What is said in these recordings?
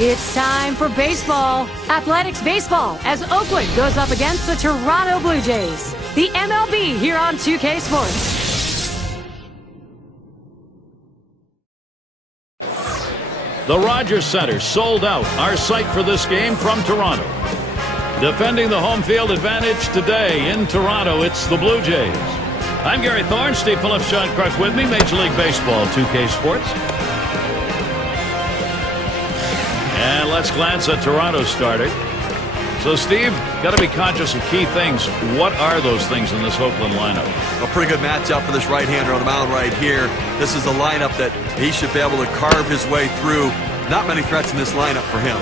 It's time for baseball. Athletics baseball as Oakland goes up against the Toronto Blue Jays. The MLB here on 2K Sports. The Rogers Center sold out. Our site for this game from Toronto. Defending the home field advantage today in Toronto, it's the Blue Jays. I'm Gary Thorne, Steve Phillips, John Kruk with me, Major League Baseball, 2K Sports. And let's glance at Toronto's starter. So, Steve, got to be conscious of key things. What are those things in this Oakland lineup? A pretty good matchup for this right-hander on the mound right here. This is a lineup that he should be able to carve his way through. Not many threats in this lineup for him.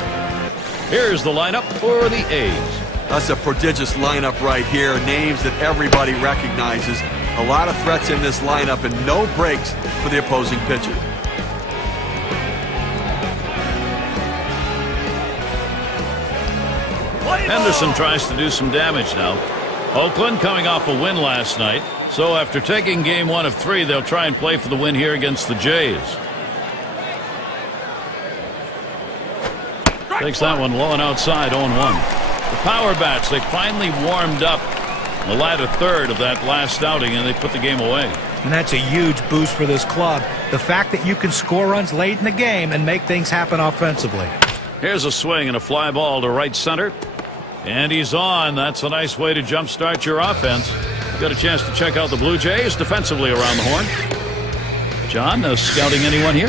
Here's the lineup for the A's. That's a prodigious lineup right here. Names that everybody recognizes. A lot of threats in this lineup and no breaks for the opposing pitcher. Henderson tries to do some damage now. Oakland coming off a win last night. So after taking game 1 of 3, they'll try and play for the win here against the Jays. Takes that one low and outside, 0-1. The power bats, they finally warmed up the latter third of that last outing, and they put the game away. And that's a huge boost for this club. The fact that you can score runs late in the game and make things happen offensively. Here's a swing and a fly ball to right center. And he's on. That's a nice way to jumpstart your offense. Got a chance to check out the Blue Jays defensively around the horn. John, scouting anyone here?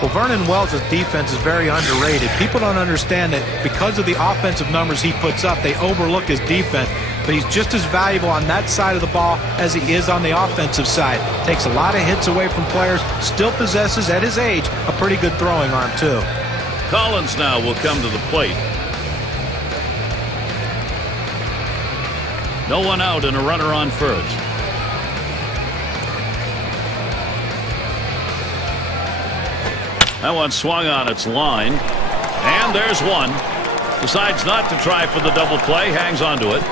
Well, Vernon Wells' defense is very underrated. People don't understand that because of the offensive numbers he puts up, they overlook his defense. But he's just as valuable on that side of the ball as he is on the offensive side. Takes a lot of hits away from players. Still possesses, at his age, a pretty good throwing arm, too. Collins now will come to the plate. No one out and a runner on first. That one swung on its line. And there's one. Decides not to try for the double play. Hangs on to it.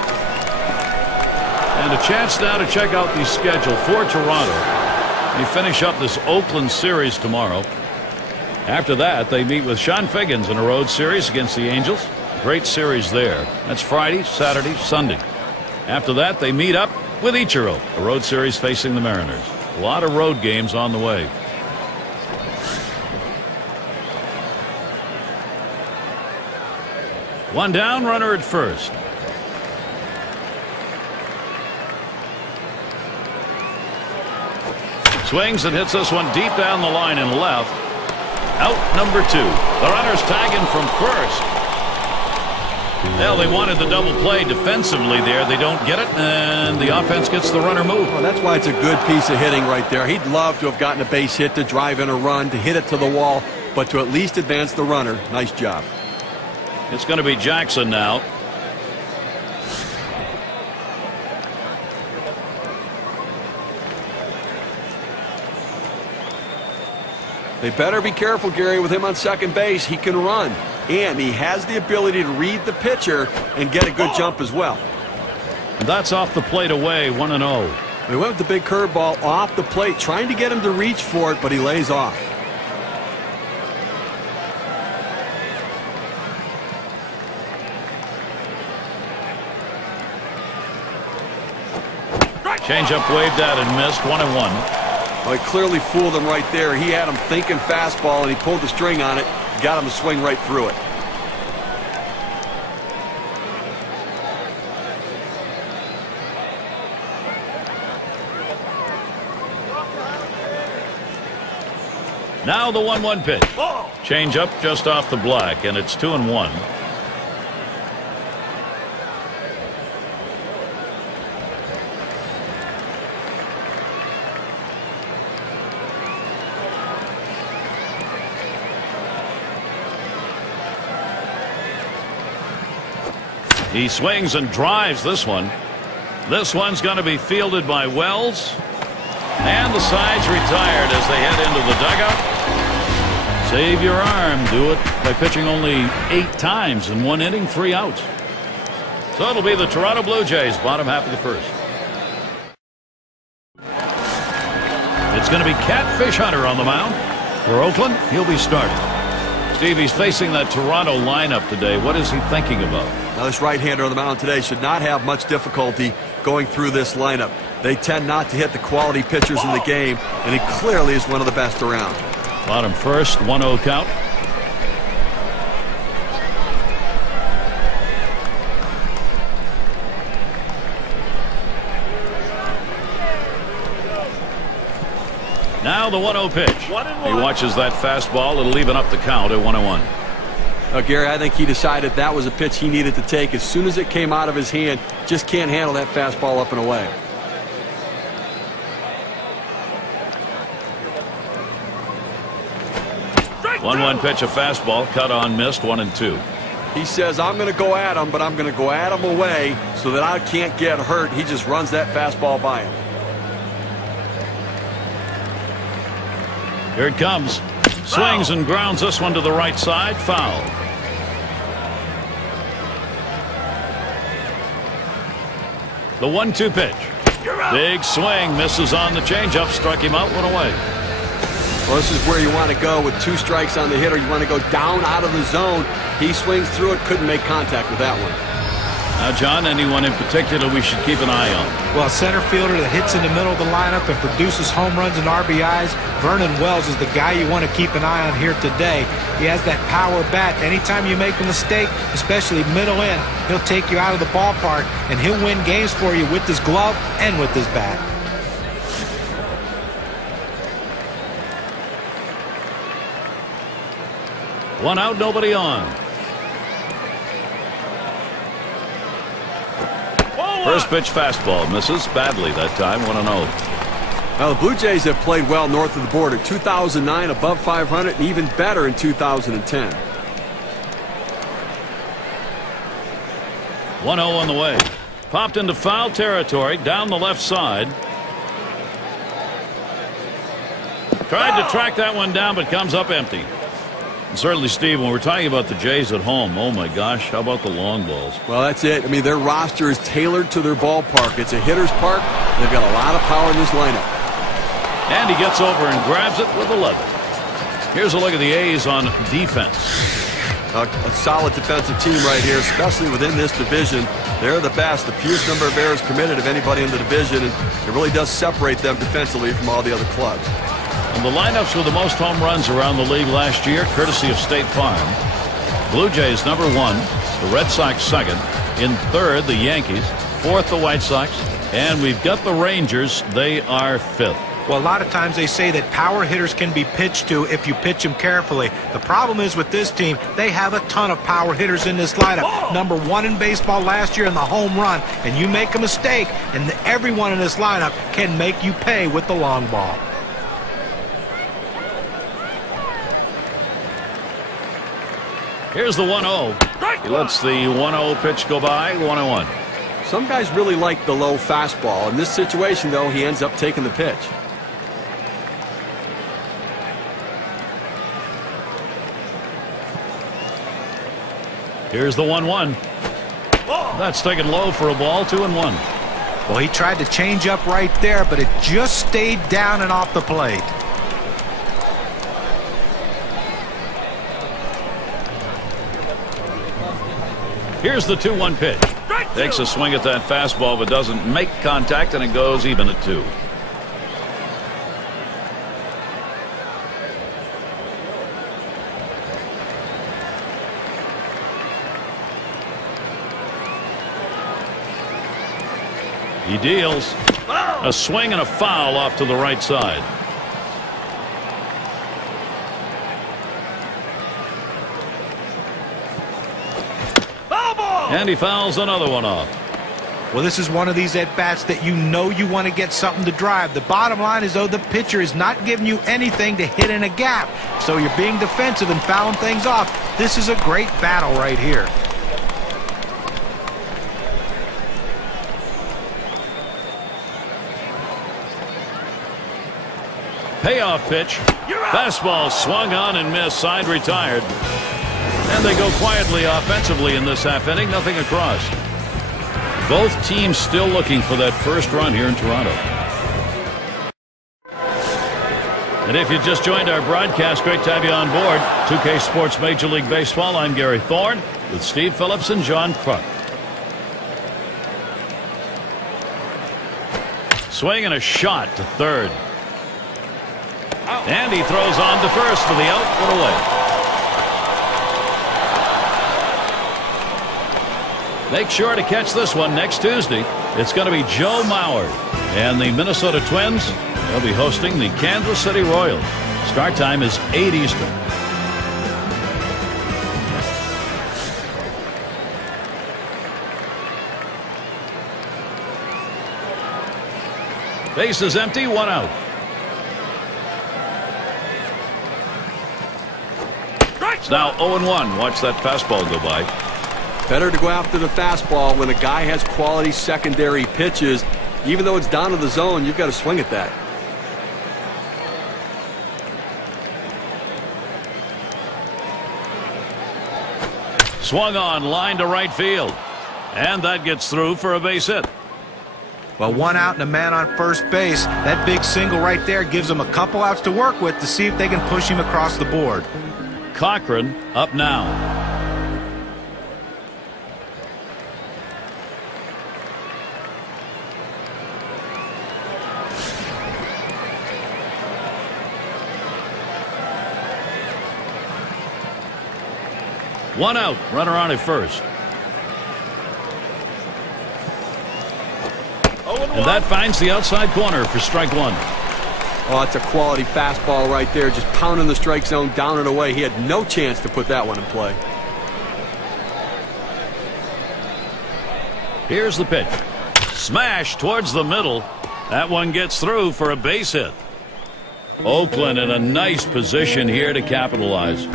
And a chance now to check out the schedule for Toronto. They finish up this Oakland series tomorrow. After that, they meet with Sean Figgins in a road series against the Angels. Great series there. That's Friday, Saturday, Sunday. After that, they meet up with Ichiro, a road series facing the Mariners. A lot of road games on the way. One down, runner at first. Swings and hits this one deep down the line and left. Out number 2. The runner's tagging from first. Well, they wanted the double play defensively there. They don't get it, and the offense gets the runner move. Well, that's why it's a good piece of hitting right there. He'd love to have gotten a base hit to drive in a run, to hit it to the wall, but to at least advance the runner. Nice job. It's going to be Jackson now. They better be careful, Gary, with him on second base. He can run, and he has the ability to read the pitcher and get a good jump as well. And that's off the plate away, 1-0. They went with the big curveball off the plate, trying to get him to reach for it, but he lays off. Changeup waved at and missed, 1-1. Well, he clearly fooled him right there. He had him thinking fastball, and he pulled the string on it, got him to swing right through it. Now the 1-1 pitch. Changeup just off the black, and it's 2-1. He swings and drives this one. This one's going to be fielded by Wells. And the side's retired as they head into the dugout. Save your arm. Do it by pitching only 8 times in 1 inning, 3 outs. So it'll be the Toronto Blue Jays, bottom half of the first. It's going to be Catfish Hunter on the mound. For Oakland, he'll be starting. Steve, he's facing that Toronto lineup today. What is he thinking about? Now, this right-hander on the mound today should not have much difficulty going through this lineup. They tend not to hit the quality pitchers in the game, and he clearly is one of the best around. Bottom first, 1-0 count. Now the 1-0 pitch. He watches that fastball. It'll even up the count at 1-1. Gary, I think he decided that was a pitch he needed to take as soon as it came out of his hand. Just can't handle that fastball up and away. Strike 1-1 pitch, a fastball, cut on, missed, 1-2. He says, I'm going to go at him, but I'm going to go at him away so that I can't get hurt. He just runs that fastball by him. Here it comes. Swings and grounds this one to the right side. Foul. The 1-2 pitch. Big swing. Misses on the changeup. Struck him out. Went away. Well, this is where you want to go with 2 strikes on the hitter. You want to go down out of the zone. He swings through it. Couldn't make contact with that one. Now, John, anyone in particular we should keep an eye on? Well, a center fielder that hits in the middle of the lineup and produces home runs and RBIs, Vernon Wells is the guy you want to keep an eye on here today. He has that power bat. Anytime you make a mistake, especially middle in, he'll take you out of the ballpark, and he'll win games for you with his glove and with his bat. One out, nobody on. First pitch fastball misses badly that time. 1-0. Now, the Blue Jays have played well north of the border. 2009 above 500 and even better in 2010. 1-0 on the way. Popped into foul territory down the left side. Tried to track that one down, but comes up empty. And certainly, Steve, when we're talking about the Jays at home, oh my gosh, how about the long balls? Well, that's it. I mean, their roster is tailored to their ballpark. It's a hitter's park. They've got a lot of power in this lineup. And he gets over and grabs it with 11. Here's a look at the A's on defense. A solid defensive team right here, especially within this division. They're the best, the fewest number of errors committed of anybody in the division, and it really does separate them defensively from all the other clubs. And the lineups with the most home runs around the league last year, courtesy of State Farm. Blue Jays #1, the Red Sox 2nd, in 3rd the Yankees, 4th the White Sox, and we've got the Rangers. They are 5th. Well, a lot of times they say that power hitters can be pitched to if you pitch them carefully. The problem is with this team, they have a ton of power hitters in this lineup. #1 in baseball last year in the home run, and you make a mistake, and everyone in this lineup can make you pay with the long ball. Here's the 1-0. He lets the 1-0 pitch go by. 1-1. Some guys really like the low fastball. In this situation, though, he ends up taking the pitch. Here's the 1-1. That's taken low for a ball. 2-1. Well, he tried to change up right there, but it just stayed down and off the plate. Here's the 2-1 pitch. Takes a swing at that fastball, but doesn't make contact, and it goes even at 2. He deals. A swing and a foul off to the right side. And he fouls another one off. Well, this is one of these at-bats that you know you want to get something to drive. The bottom line is, though, the pitcher is not giving you anything to hit in a gap. So you're being defensive and fouling things off. This is a great battle right here. Payoff pitch. Fastball swung on and missed. Side retired. And they go quietly offensively in this half inning. Nothing across. Both teams still looking for that first run here in Toronto. And if you just joined our broadcast, great to have you on board. 2K Sports Major League Baseball. I'm Gary Thorne with Steve Phillips and John Kruk. Swing and a shot to third. And he throws on to first for the out and away. Make sure to catch this one next Tuesday. It's going to be Joe Mauer and the Minnesota Twins. They'll be hosting the Kansas City Royals. Start time is 8 Eastern. Base is empty, 1 out. It's now 0-1. Watch that fastball go by. Better to go after the fastball when a guy has quality secondary pitches. Even though it's down to the zone, you've got to swing at that. Swung on, line to right field. And that gets through for a base hit. Well, 1 out and a man on first base. That big single right there gives them a couple outs to work with to see if they can push him across the board. Cochran up now. One out, runner on at first. And that finds the outside corner for strike one. Oh, that's a quality fastball right there, just pounding the strike zone down and away. He had no chance to put that one in play. Here's the pitch. Smash towards the middle. That one gets through for a base hit. Oakland in a nice position here to capitalize.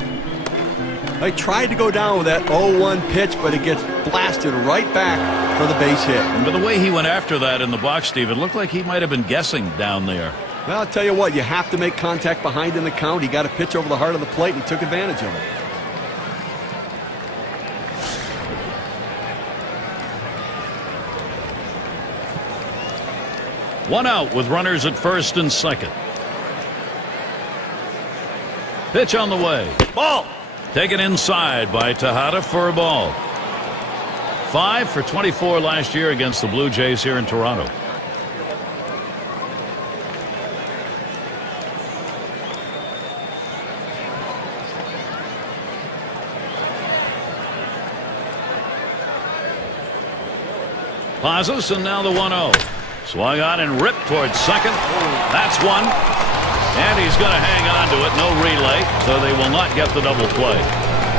They tried to go down with that 0-1 pitch, but it gets blasted right back for the base hit. But the way he went after that in the box, Steve, it looked like he might have been guessing down there. Well, I'll tell you what, you have to make contact behind in the count. He got a pitch over the heart of the plate and he took advantage of it. One out with runners at first and second. Pitch on the way. Ball. Taken inside by Tejada for a ball. 5 for 24 last year against the Blue Jays here in Toronto. Pauses and now the 1-0. Swung on and ripped towards second. That's one. And he's going to hang on to it. No relay, so they will not get the double play.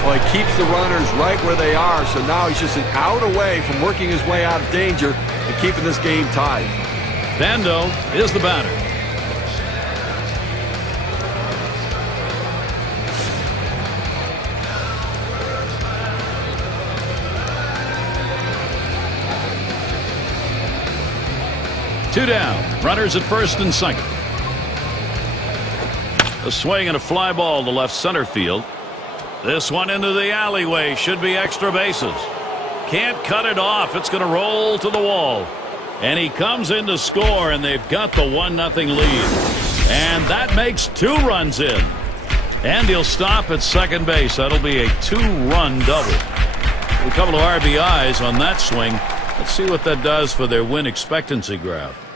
Well, he keeps the runners right where they are, so now he's just an out away from working his way out of danger and keeping this game tied. Bando is the batter. Two down. Runners at first and second. A swing and a fly ball to left center field. This one into the alleyway. Should be extra bases. Can't cut it off. It's going to roll to the wall. And he comes in to score, and they've got the 1-0 lead. And that makes 2 runs in. And he'll stop at second base. That'll be a 2-run double. A couple of RBIs on that swing. Let's see what that does for their win expectancy graph.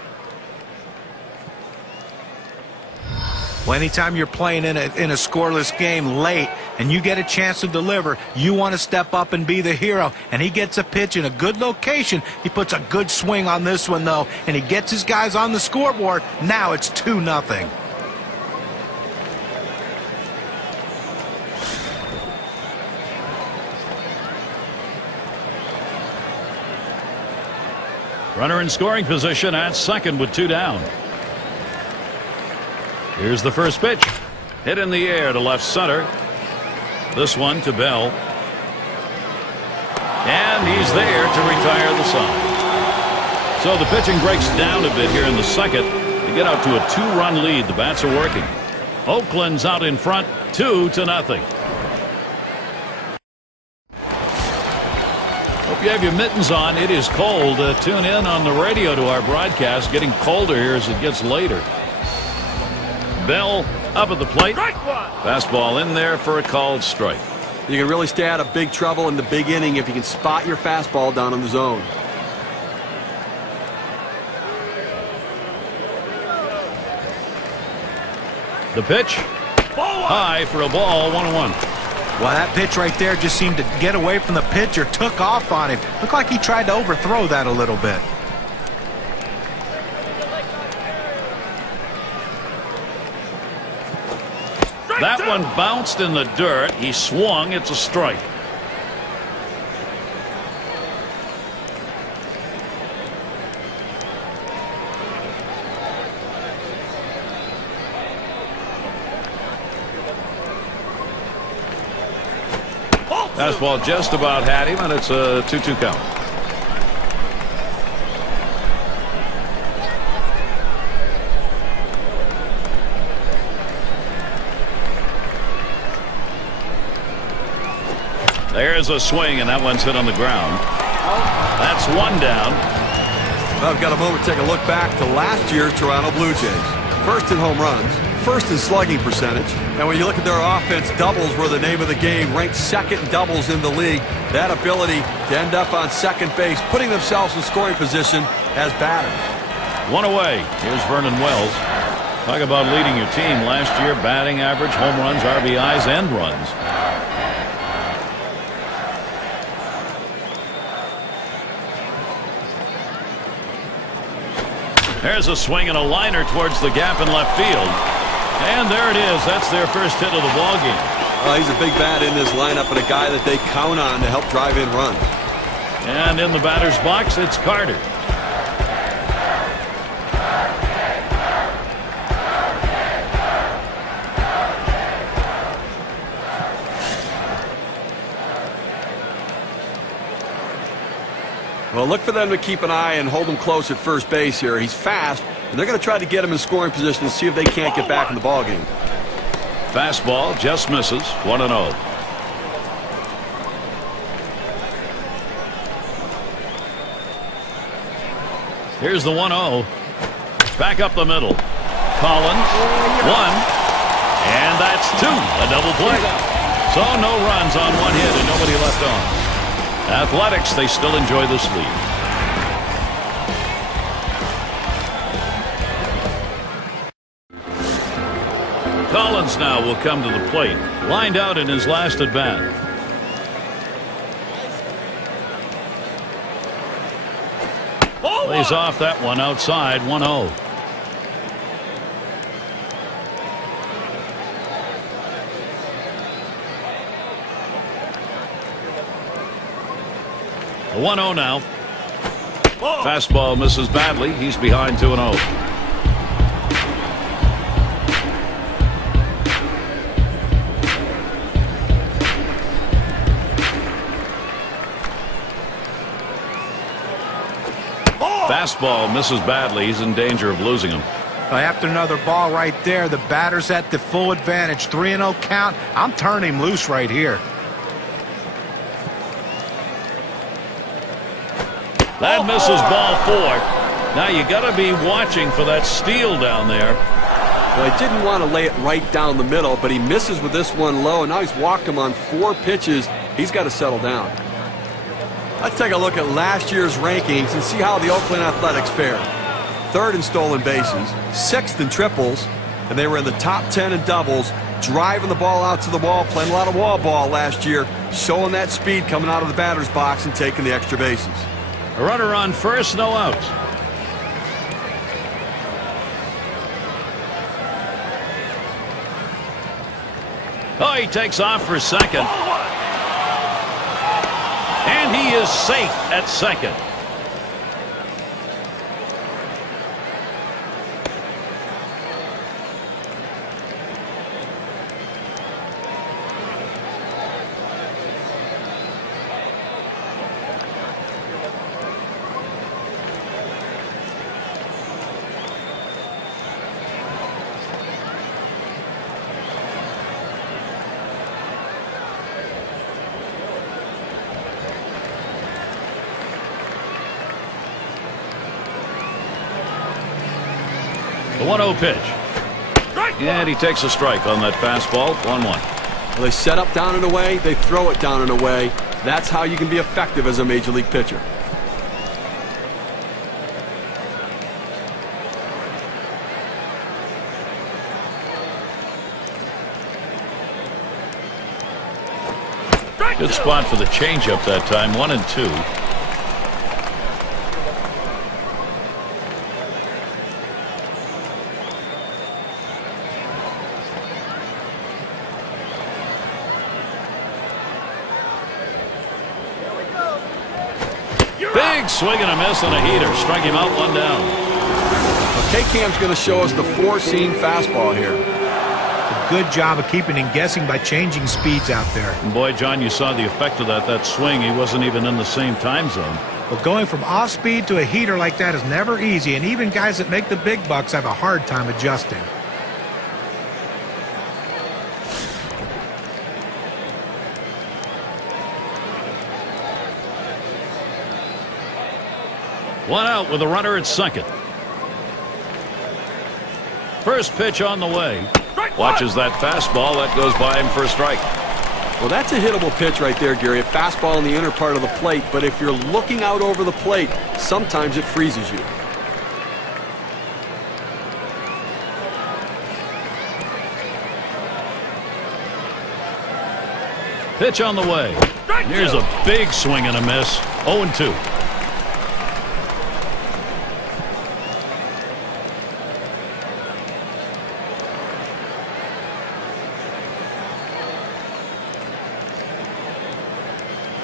Well, anytime you're playing in a scoreless game late and you get a chance to deliver, you want to step up and be the hero. And he gets a pitch in a good location. He puts a good swing on this one, though, and he gets his guys on the scoreboard. Now it's 2-0. Runner in scoring position at second with 2 down. Here's the first pitch. Hit in the air to left center. This one to Bell. And he's there to retire the side. So the pitching breaks down a bit here in the second. To get out to a 2-run lead. The bats are working. Oakland's out in front 2-0. Hope you have your mittens on. It is cold. Tune in on the radio to our broadcast. Getting colder here as it gets later. Bell Up at the plate. Fastball in there for a called strike. You can really stay out of big trouble in the big inning if you can spot your fastball down in the zone. The pitch. High for a ball, 1-1. Well, that pitch right there just seemed to get away from the pitcher, took off on him. Looked like he tried to overthrow that a little bit. That one bounced in the dirt. He swung. It's a strike. Fastball just about had him, and it's a 2-2 count. There's a swing, and that one's hit on the ground. That's one down. Well, I've got a moment to take a look back to last year's Toronto Blue Jays. First in home runs, first in slugging percentage, and when you look at their offense, doubles were the name of the game, ranked second in doubles in the league. That ability to end up on second base, putting themselves in scoring position as batters. One away. Here's Vernon Wells. Talk about leading your team last year, batting average, home runs, RBIs, and runs. There's a swing and a liner towards the gap in left field. And there it is. That's their first hit of the ball game. He's a big bat in this lineup and a guy that they count on to help drive in runs. And in the batter's box, it's Carter. Well, look for them to keep an eye and hold him close at first base here. He's fast, and they're going to try to get him in scoring position and see if they can't get back in the ball game. Fastball just misses. 1-0. Here's the 1-0. Back up the middle. Collins. One. And that's two. A double play. So no runs on one hit and nobody left on. Athletics, they still enjoy this lead. Collins now will come to the plate. Lined out in his last at bat. Lays off that one outside. 1-0. The 1-0 now. Fastball misses badly. He's behind 2-0. Fastball misses badly. He's in danger of losing him. After another ball right there, the batter's at the full advantage. 3-0 count. I'm turning him loose right here. That misses ball 4. Now you got to be watching for that steal down there. Well, he didn't want to lay it right down the middle, but he misses with this one low, and now he's walked him on 4 pitches. He's got to settle down. Let's take a look at last year's rankings and see how the Oakland Athletics fared. 3rd in stolen bases, 6th in triples, and they were in the top 10 in doubles, driving the ball out to the wall, playing a lot of wall ball last year, showing that speed coming out of the batter's box and taking the extra bases. A runner on first, no outs. Oh, he takes off for second. And he is safe at second. The 1-0 pitch. And he takes a strike on that fastball. 1-1. Well, they set up down and away. They throw it down and away. That's how you can be effective as a major league pitcher. Good spot for the changeup that time. 1-2. Big swing and a miss on a heater. Strike him out. 1 down. K-Cam's going to show us the four-seam fastball here. Good job of keeping him guessing by changing speeds out there. And boy, John, you saw the effect of that swing. He wasn't even in the same time zone. But going from off speed to a heater like that is never easy, and even guys that make the big bucks have a hard time adjusting. One out with a runner at second. First pitch on the way. Watches that fastball. That goes by him for a strike. Well, that's a hittable pitch right there, Gary. A fastball in the inner part of the plate. But if you're looking out over the plate, sometimes it freezes you. Pitch on the way. Here's a big swing and a miss. 0-2.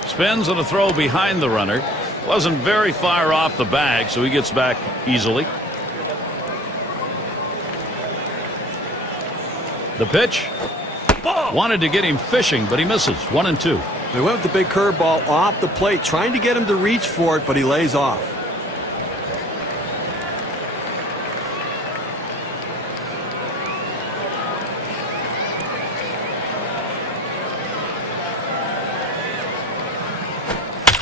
Spins on a throw behind the runner. Wasn't very far off the bag, so he gets back easily. The pitch. Wanted to get him fishing, but he misses. 1-2. They went with the big curveball off the plate, trying to get him to reach for it, but he lays off.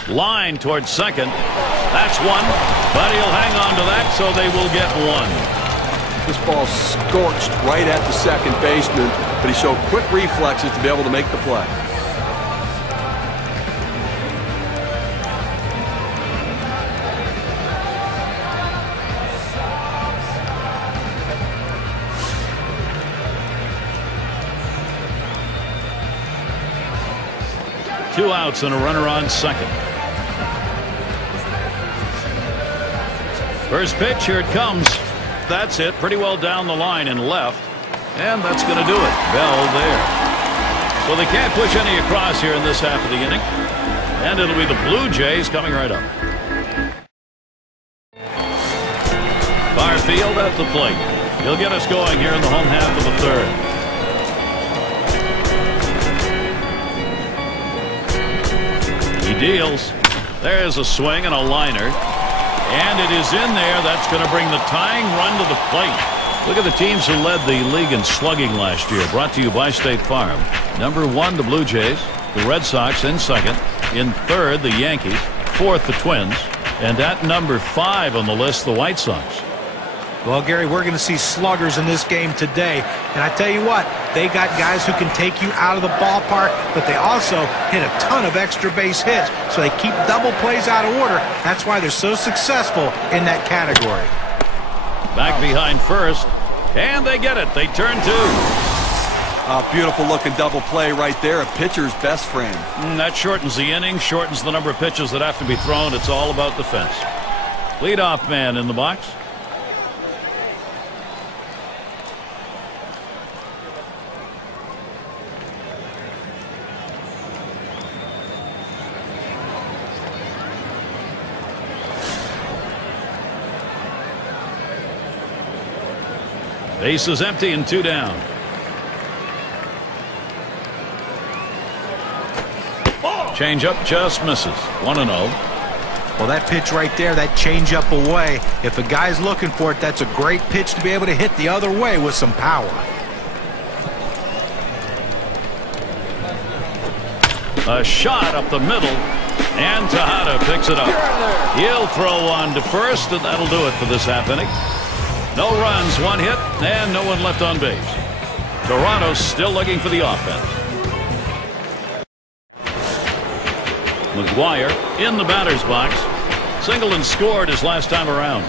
Line towards second. That's one, but he'll hang on to that, so they will get one. This ball scorched right at the second baseman, but he showed quick reflexes to be able to make the play. Two outs and a runner on second. First pitch, here it comes. That's it. Pretty well down the line and left. And that's going to do it. Bell there. So they can't push any across here in this half of the inning. And it'll be the Blue Jays coming right up. Far field at the plate. He'll get us going here in the home half of the third. He deals. There's a swing and a liner. And it is in there. That's going to bring the tying run to the plate. Look at the teams who led the league in slugging last year. Brought to you by State Farm. Number 1, the Blue Jays. The Red Sox in second. In third, the Yankees. Fourth, the Twins. And at number 5 on the list, the White Sox. Well, Gary, we're going to see sluggers in this game today. And I tell you what, they got guys who can take you out of the ballpark, but they also hit a ton of extra base hits. So they keep double plays out of order. That's why they're so successful in that category. Back behind first. And they get it. They turn 2. A beautiful looking double play right there. A pitcher's best friend. That shortens the inning, shortens the number of pitches that have to be thrown. It's all about defense. Leadoff man in the box. Base is empty and 2 down. Changeup just misses. 1-0. Well, that pitch right there, that changeup away, if a guy's looking for it, that's a great pitch to be able to hit the other way with some power. A shot up the middle, and Tejada picks it up. He'll throw on to first, and that'll do it for this half inning. No runs, one hit, and no one left on base. Toronto's still looking for the offense. McGuire in the batter's box. Singleton scored his last time around.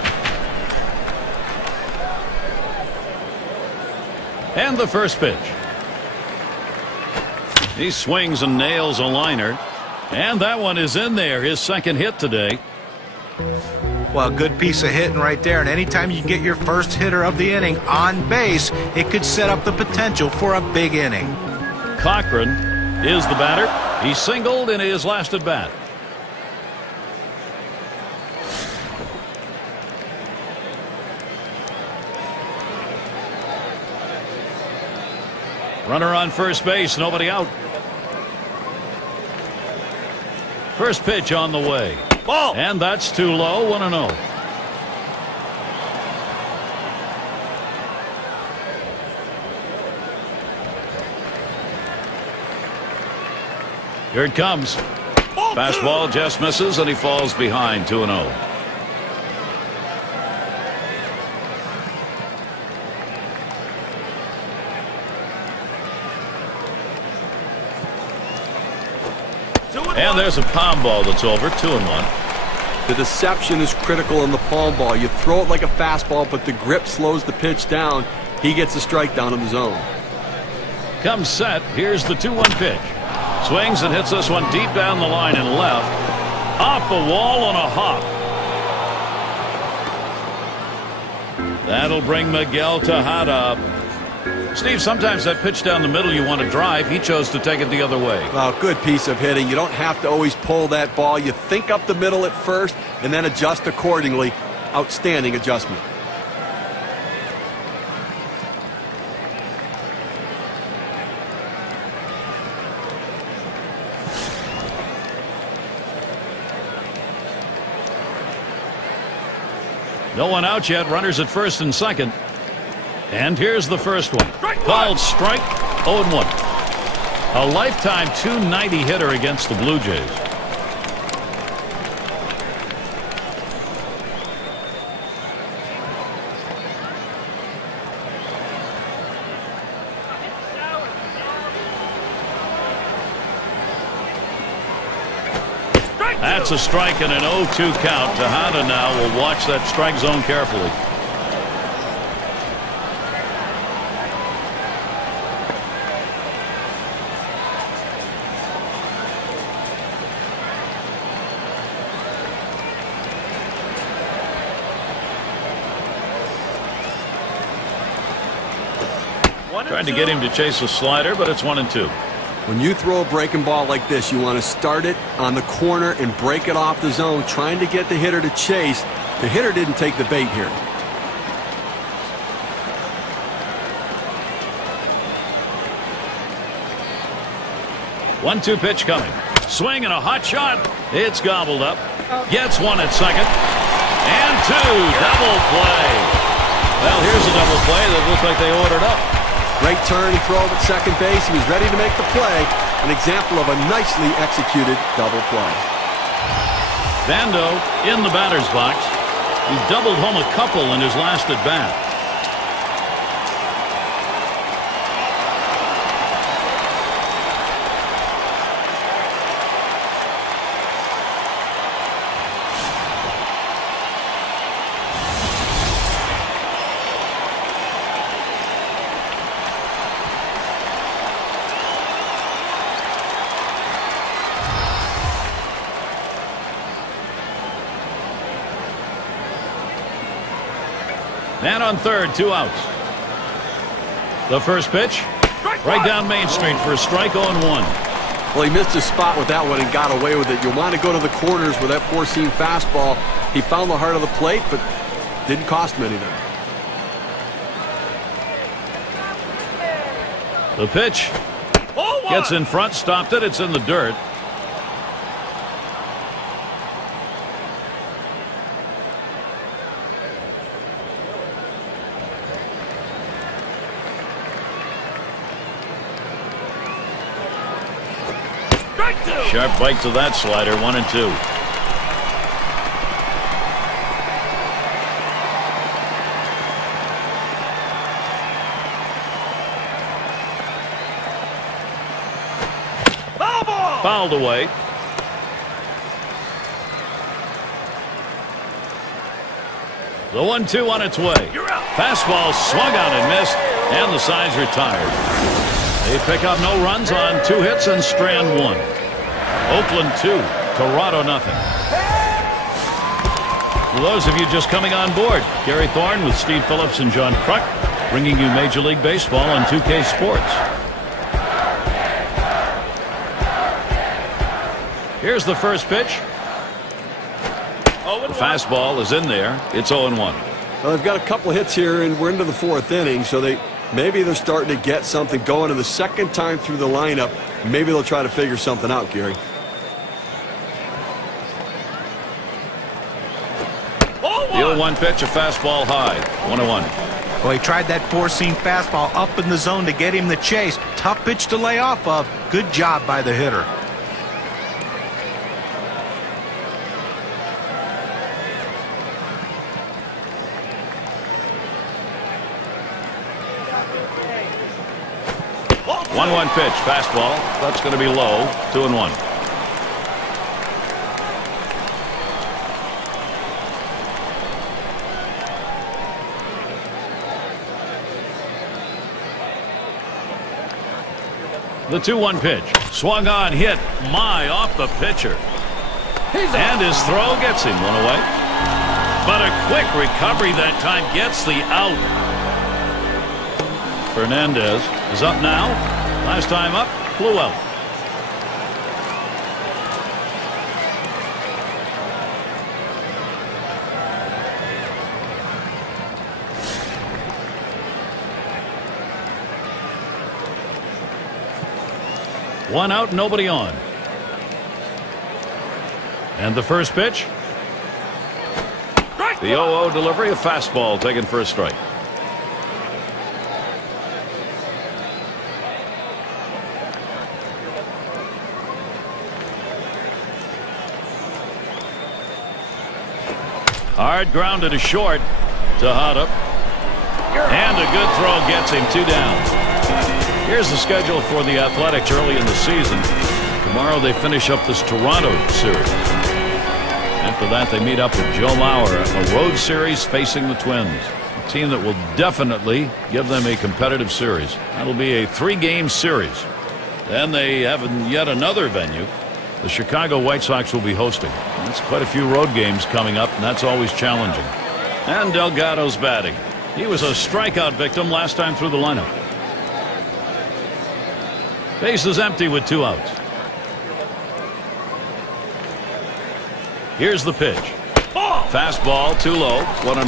And the first pitch. He swings and nails a liner. And that one is in there, his second hit today. Well, good piece of hitting right there. And anytime you get your first hitter of the inning on base, it could set up the potential for a big inning. Cochran is the batter. He singled in his last at bat. Runner on first base, nobody out. First pitch on the way. Ball. And that's too low, 1-0. Here it comes. Fastball just misses, and he falls behind 2-0. And there's a palm ball that's over, 2-1. The deception is critical in the palm ball. You throw it like a fastball, but the grip slows the pitch down. He gets a strike down in the zone. Comes set. Here's the 2-1 pitch. Swings and hits this one deep down the line and left. Off the wall on a hop. That'll bring Miguel Tejada. Steve, sometimes that pitch down the middle you want to drive. He chose to take it the other way. Well, good piece of hitting. You don't have to always pull that ball. You think up the middle at first and then adjust accordingly. Outstanding adjustment. No one out yet. Runners at first and second. And here's the first one. Called strike. 0-1. A lifetime .290 hitter against the Blue Jays. That's a strike and an 0-2 count. Tejada now will watch that strike zone carefully. Trying to get him to chase a slider, but it's 1-2. When you throw a breaking ball like this, you want to start it on the corner and break it off the zone, trying to get the hitter to chase. The hitter didn't take the bait here. One-two pitch coming. Swing and a hot shot. It's gobbled up. Gets one at second. And two. Double play. Well, here's a double play that looked like they ordered up. Great turn and throw at second base. He was ready to make the play. An example of a nicely executed double play. Bando in the batter's box. He doubled home a couple in his last at bat. Man on third, 2 outs. The first pitch, right down Main Street for a strike, 0-1. Well, he missed his spot with that one and got away with it. You want to go to the corners with that four-seam fastball. He found the heart of the plate, but didn't cost him anything. The pitch gets in front, stopped it. It's in the dirt. Sharp bite to that slider, 1-2. Fouled away. The 1-2 on its way. Fastball swung on and missed, and the side's retired. They pick up no runs on 2 hits and strand 1. Oakland 2, Toronto nothing. For those of you just coming on board, Gary Thorne with Steve Phillips and John Kruk, bringing you Major League Baseball on 2K Sports. Here's the first pitch. The fastball is in there. It's 0-1. Well, they've got a couple hits here, and we're into the 4th inning, so maybe they're starting to get something going. And the second time through the lineup, maybe they'll try to figure something out, Gary. The 0-1 pitch, a fastball high. 1-1. Well, he tried that four-seam fastball up in the zone to get him the chase. Tough pitch to lay off of. Good job by the hitter. One pitch, fastball. That's going to be low. 2-1. The 2-1 pitch. Swung on, hit. Off the pitcher. And his throw gets him 1 away. But a quick recovery that time gets the out. Fernandez is up now. Last time up, flew out. One out, nobody on. And the first pitch. The 0-0 delivery, a fastball taken for a strike. Hard grounded to short to Hada. And a good throw gets him 2 down. Here's the schedule for the Athletics early in the season. Tomorrow they finish up this Toronto series. After that they meet up with Joe Mauer, a road series facing the Twins. A team that will definitely give them a competitive series. That'll be a 3-game series. Then they have yet another venue. The Chicago White Sox will be hosting. That's quite a few road games coming up, and that's always challenging. And Delgado's batting. He was a strikeout victim last time through the lineup. Base is empty with 2 outs. Here's the pitch. Fastball too low. 1-0.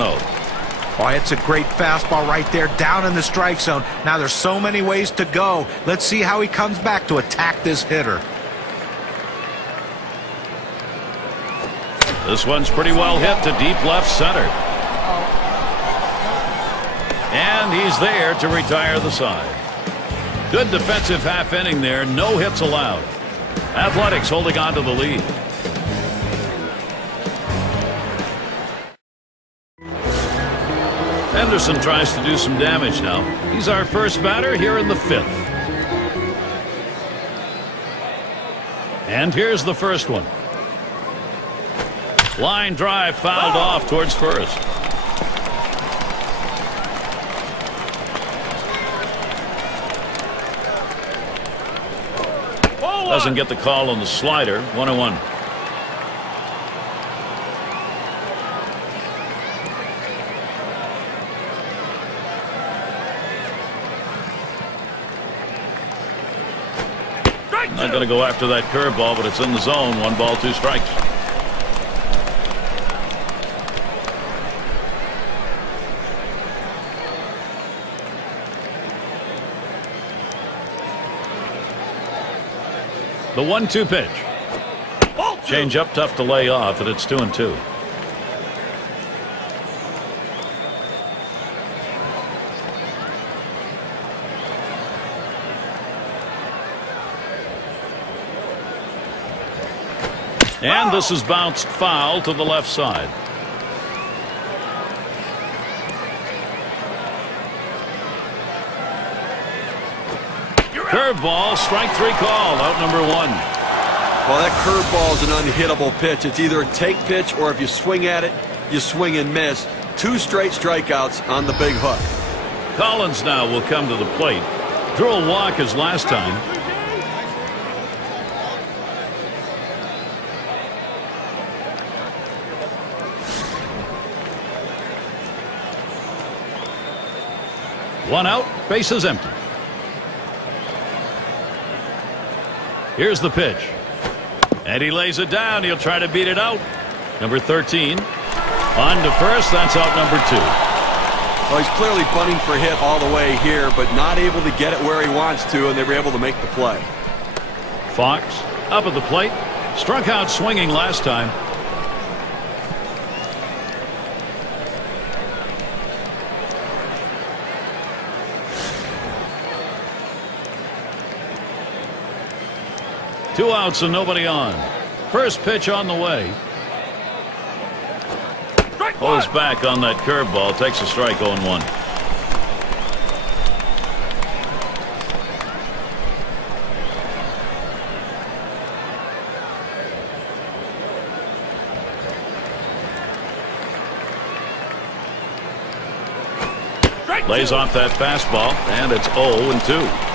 Oh, it's a great fastball right there down in the strike zone. Now there's so many ways to go. Let's see how he comes back to attack this hitter. This one's pretty well hit to deep left center. And he's there to retire the side. Good defensive half inning there. No hits allowed. Athletics holding on to the lead. Henderson tries to do some damage now. He's our first batter here in the 5th. And here's the first one. Line drive fouled off towards first. Doesn't get the call on the slider. 1-1. Not going to go after that curveball, but it's in the zone. 1 ball, 2 strikes. The 1-2 pitch. Change up tough to lay off, and it's 2-2. And this is bounced foul to the left side. Curveball, strike 3 call, out number 1. Well, that curveball is an unhittable pitch. It's either a take pitch or if you swing at it, you swing and miss. 2 straight strikeouts on the big hook. Collins now will come to the plate. Drew a walk as last time. One out, bases empty. Here's the pitch. And he lays it down. He'll try to beat it out. Number 13. On to first. That's out number 2. Well, he's clearly bunting for a hit all the way here, but not able to get it where he wants to, and they were able to make the play. Fox up at the plate. Struck out swinging last time. Two outs and nobody on. First pitch on the way. Pulls back on that curveball. Takes a strike 0-1. Lays off that fastball, and it's 0-2.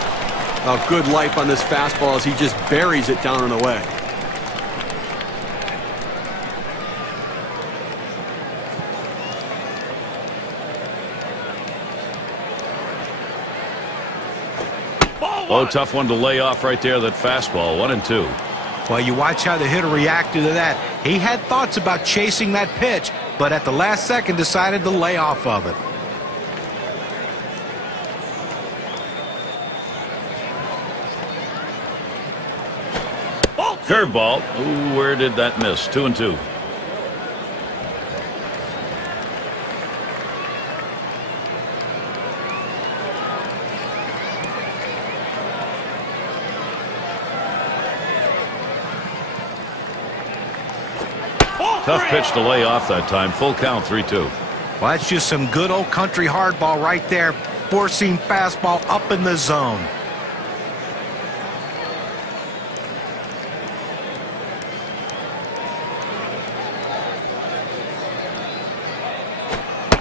A good life on this fastball as he just buries it down and away. Oh, tough one to lay off right there, that fastball. 1-2. Well, you watch how the hitter reacted to that. He had thoughts about chasing that pitch, but at the last second decided to lay off of it. Curveball. Ooh, where did that miss? 2-2. Tough pitch to lay off that time. Full count, 3-2. Well, that's just some good old country hardball right there. Four-seam fastball up in the zone.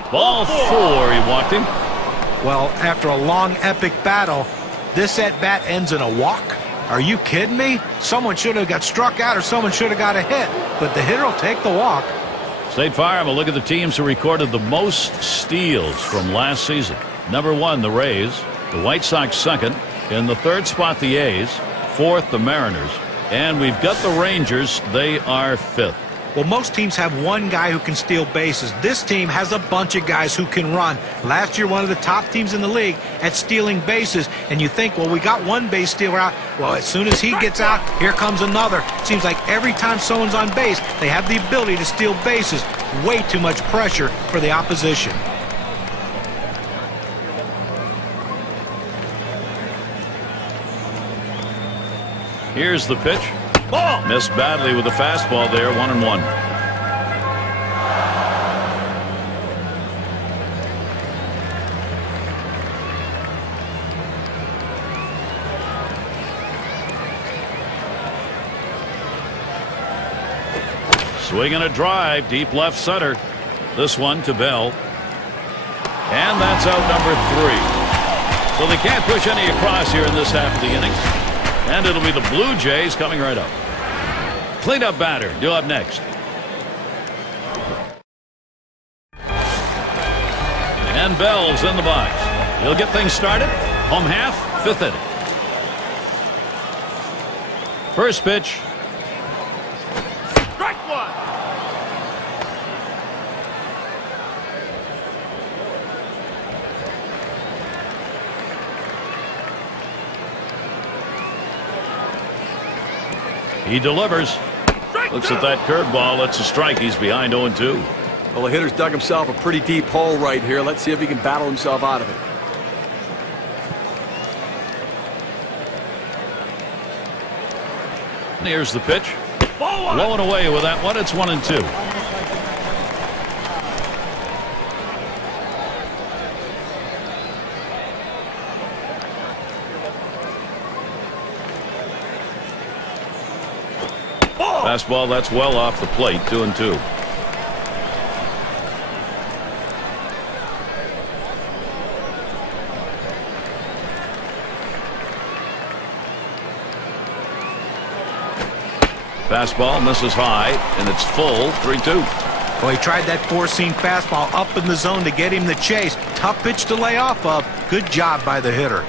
Ball 4. He walked him. Well, after a long epic battle, this at-bat ends in a walk? Are you kidding me? Someone should have got struck out or someone should have got a hit. But the hitter will take the walk. State Farm will look at the teams who recorded the most steals from last season. Number 1, the Rays. The White Sox second. In the third spot, the A's. Fourth, the Mariners. And we've got the Rangers. They are fifth. Well, most teams have one guy who can steal bases. This team has a bunch of guys who can run. Last year, one of the top teams in the league at stealing bases. And you think, well, we got one base stealer out. Well, as soon as he gets out, here comes another. Seems like every time someone's on base, they have the ability to steal bases. Way too much pressure for the opposition. Here's the pitch. Ball. Missed badly with the fastball there. 1-1. Swing and a drive deep left center. This one to Bell. And that's out number 3. So they can't push any across here in this half of the inning. And it'll be the Blue Jays coming right up. Cleanup batter due up next. And Bell's in the box. He'll get things started. Home half, 5th inning. First pitch. Strike 1. He delivers. Looks at that curveball. It's a strike. He's behind 0-2. Well, the hitter's dug himself a pretty deep hole right here. Let's see if he can battle himself out of it. And here's the pitch. Low and away with that one. It's 1-2. Fastball that's well off the plate. 2-2. Fastball misses high, and it's full. 3-2. Well, he tried that four-seam fastball up in the zone to get him the chase. Tough pitch to lay off of. Good job by the hitter.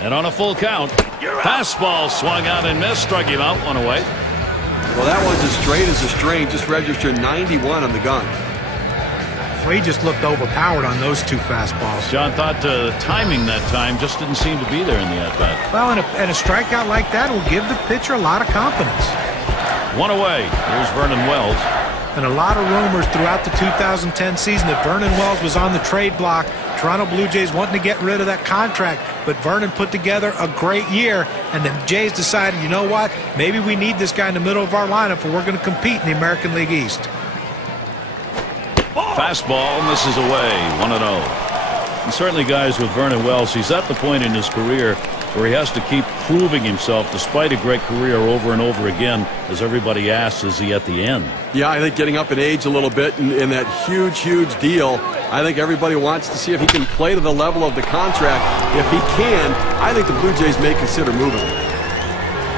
And on a full count, fastball swung out and missed. Struck him out. 1 away. Well, that one's as straight as a string. Just registered 91 on the gun. Well, he just looked overpowered on those two fastballs. John thought timing that time just didn't seem to be there in the at-bat. Well, and a strikeout like that will give the pitcher a lot of confidence. 1 away. Here's Vernon Wells. And a lot of rumors throughout the 2010 season that Vernon Wells was on the trade block. Toronto Blue Jays wanting to get rid of that contract, but Vernon put together a great year, and the Jays decided, you know what, maybe we need this guy in the middle of our lineup if we're going to compete in the American League East. Fastball misses away. 1-0. And certainly, guys, with Vernon Wells, he's at the point in his career where he has to keep proving himself despite a great career over and over again, as everybody asks, is he at the end? Yeah, I think getting up in age a little bit in that huge deal, I think everybody wants to see if he can play to the level of the contract. If he can, I think the Blue Jays may consider moving him.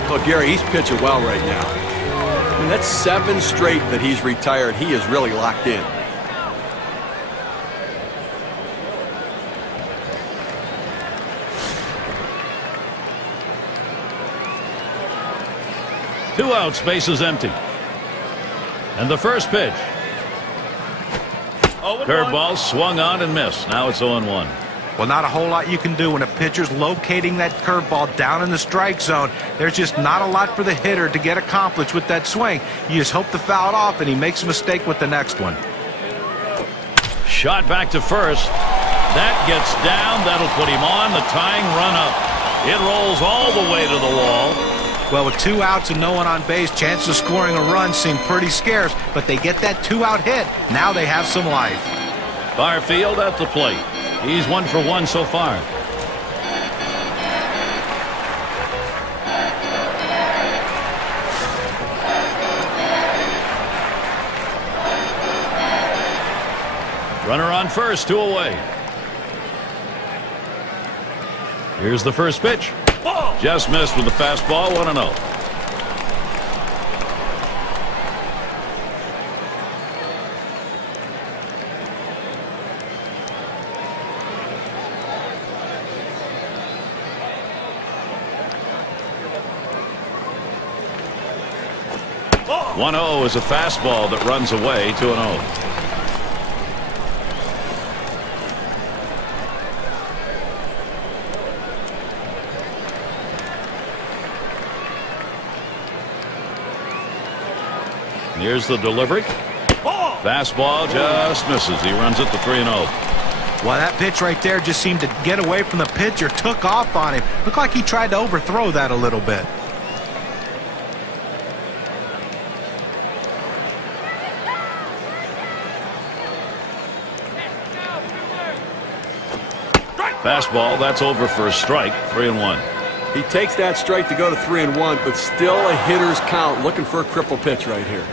Well, Gary, he's pitching well right now. I mean, that's 7 straight that he's retired. He is really locked in. Two outs, bases empty. And the first pitch. Curveball swung on and missed. Now it's 0-1. Well, not a whole lot you can do when a pitcher's locating that curveball down in the strike zone. There's just not a lot for the hitter to get accomplished with that swing. You just hope to foul it off, and he makes a mistake with the next one. Shot back to first. That gets down. That'll put him on the tying run up. It rolls all the way to the wall. Well, with 2 outs and no one on base, chances of scoring a run seem pretty scarce, but they get that 2-out hit. Now they have some life. Barfield at the plate. He's 1 for 1 so far. Runner on first, 2 away. Here's the first pitch. Just missed with the fastball. 1-0. Oh. 1-0 is a fastball that runs away. 2-0. Here's the delivery. Fastball just misses. He runs it to 3-0. Well, that pitch right there just seemed to get away from the pitcher, took off on him. Looked like he tried to overthrow that a little bit. Fastball, that's over for a strike. 3-1. He takes that strike to go to 3-1, but still a hitter's count. Looking for a cripple pitch right here.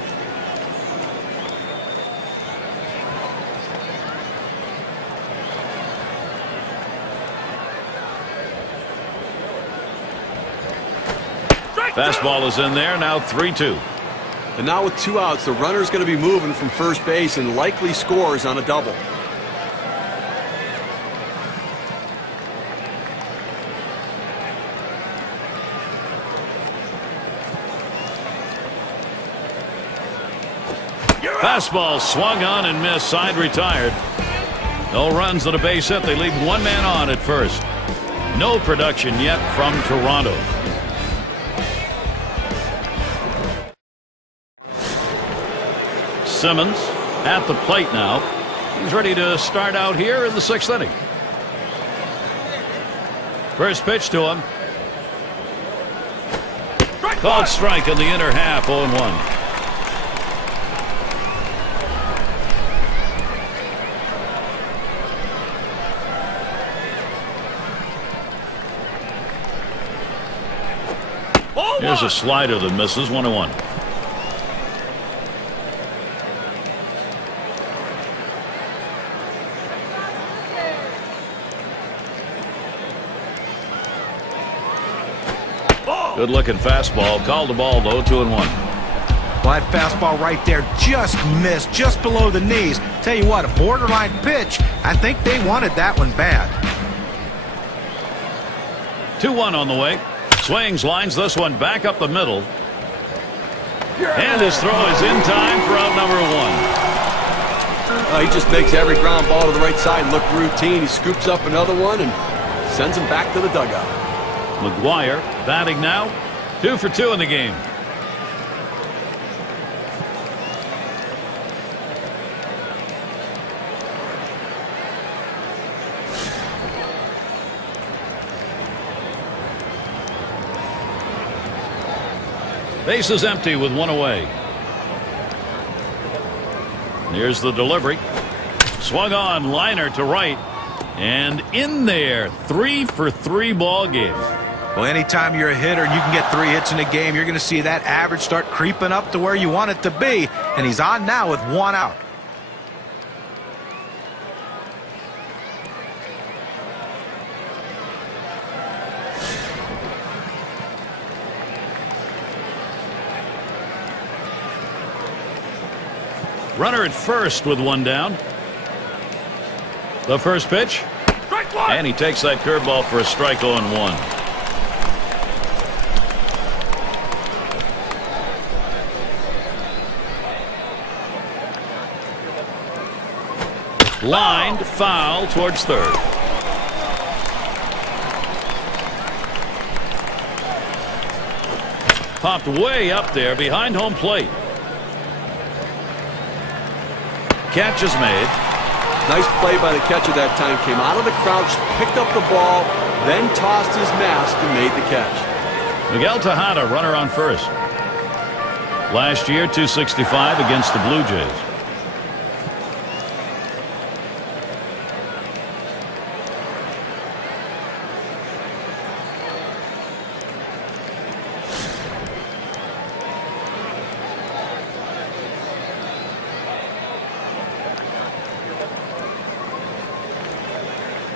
Fastball is in there. Now 3-2. And now with 2 outs, the runner's going to be moving from first base and likely scores on a double. Fastball swung on and missed. Side retired. No runs on a base hit. They leave 1 man on at first. No production yet from Toronto. Simmons at the plate now. He's ready to start out here in the 6th inning. First pitch to him. Called strike in the inner half. 0-1. Here's a slider that misses. 1-1. Good looking fastball. Called the ball though. 2-1. Well, that fastball right there just missed, just below the knees. Tell you what, a borderline pitch. I think they wanted that one bad. 2-1 on the way. Swings, lines this one back up the middle. And his throw is in time for out number 1. He just makes every ground ball to the right side look routine. He scoops up another one and sends him back to the dugout. McGuire batting now. 2 for 2 in the game. Base is empty with 1 away. Here's the delivery. Swung on, liner to right. And in there. 3 for 3 ball game. Well, anytime you're a hitter and you can get 3 hits in a game, you're going to see that average start creeping up to where you want it to be. And he's on now with 1 out. Runner at first with 1 down. The first pitch. And he takes that curveball for a strike. 0-1. Lined foul towards third. Popped way up there behind home plate. Catch is made. Nice play by the catcher that time. Came out of the crouch, picked up the ball, then tossed his mask and made the catch. Miguel Tejada, runner on first. Last year, 265 against the Blue Jays.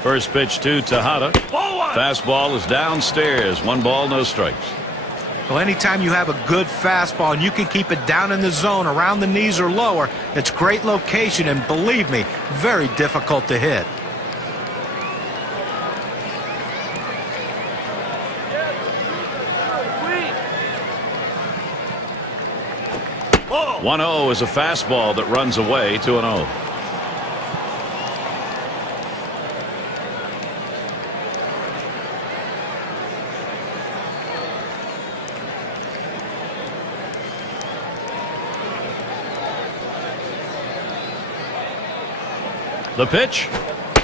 First pitch to Tejada. Fastball is downstairs. 1 ball, no strikes. Well, anytime you have a good fastball and you can keep it down in the zone around the knees or lower, it's great location and, believe me, very difficult to hit. Whoa. 1-0 is a fastball that runs away. 2-0. The pitch.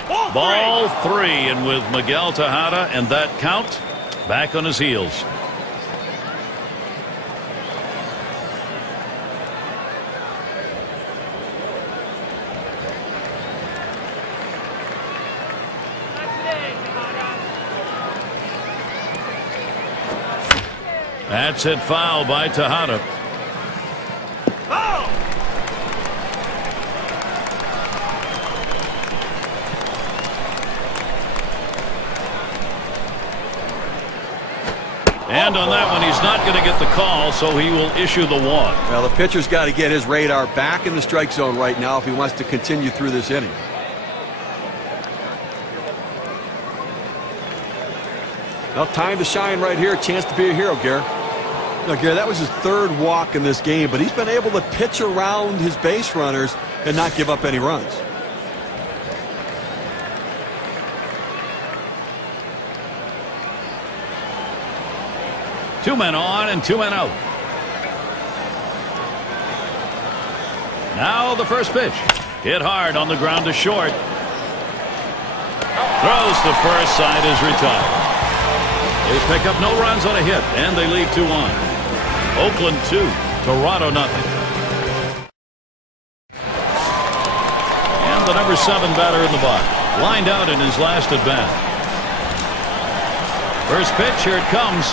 Ball 3, and with Miguel Tejada and that count, back on his heels. That's hit foul by Tejada. And on that one, he's not going to get the call, so he will issue the walk. Well, the pitcher's got to get his radar back in the strike zone right now if he wants to continue through this inning. Well, time to shine right here. A chance to be a hero, Gare. Now, Gare, that was his 3rd walk in this game, but he's been able to pitch around his base runners and not give up any runs. Two men on and 2 men out. Now the first pitch. Hit hard on the ground to short. Throws to first. Side is retired. They pick up no runs on a hit, and they leave 2 on. Oakland 2, Toronto nothing. And the number 7 batter in the box. Lined out in his last at bat. First pitch, here it comes.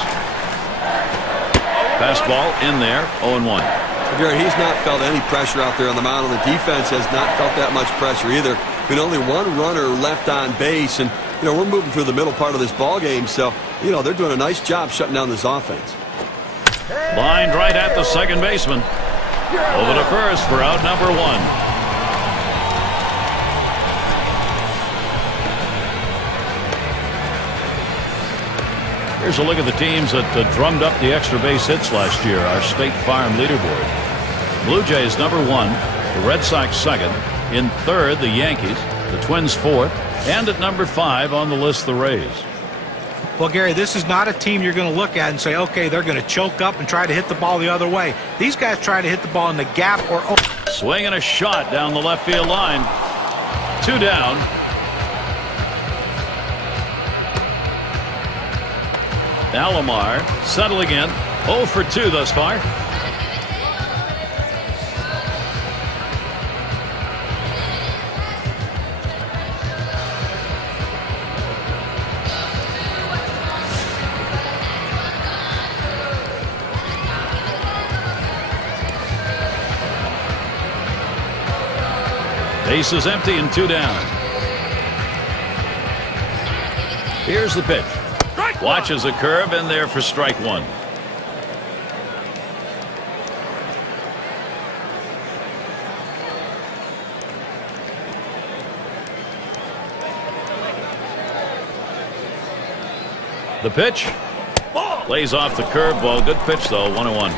Fastball in there, 0-1. Gary, he's not felt any pressure out there on the mound, and the defense has not felt that much pressure either. Been only one runner left on base, and we're moving through the middle part of this ball game, so they're doing a nice job shutting down this offense. Lined right at the second baseman. Over to first for out number 1. Here's a look at the teams that drummed up the extra base hits last year, our State Farm leaderboard. Blue Jays number 1, the Red Sox second, in third the Yankees, the Twins fourth, and at number 5 on the list the Rays. Well, Gary, this is not a team you're going to look at and say, okay, they're going to choke up and try to hit the ball the other way. These guys try to hit the ball in the gap or swing and a shot down the left field line. 2 down. Alomar settling in, 0 for 2 thus far. Base is empty and 2 down. Here's the pitch. Watches a curve in there for strike 1. The pitch. Lays off the curveball. Good pitch though. 1-1.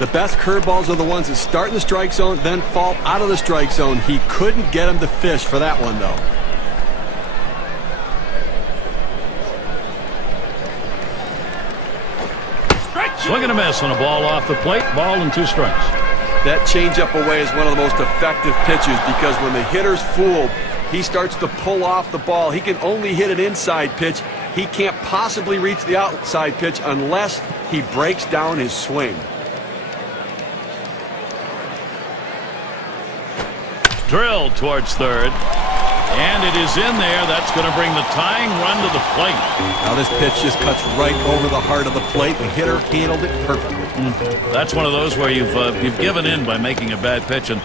The best curveballs are the ones that start in the strike zone, then fall out of the strike zone. He couldn't get him to fish for that one though. Swing and a miss on a ball off the plate. Ball and 2 strikes. That changeup away is one of the most effective pitches because when the hitter's fooled, he starts to pull off the ball. He can only hit an inside pitch. He can't possibly reach the outside pitch unless he breaks down his swing. Drilled towards third. And it is in there. That's going to bring the tying run to the plate. Now this pitch just cuts right over the heart of the plate. The hitter handled it perfectly. That's one of those where you've given in by making a bad pitch and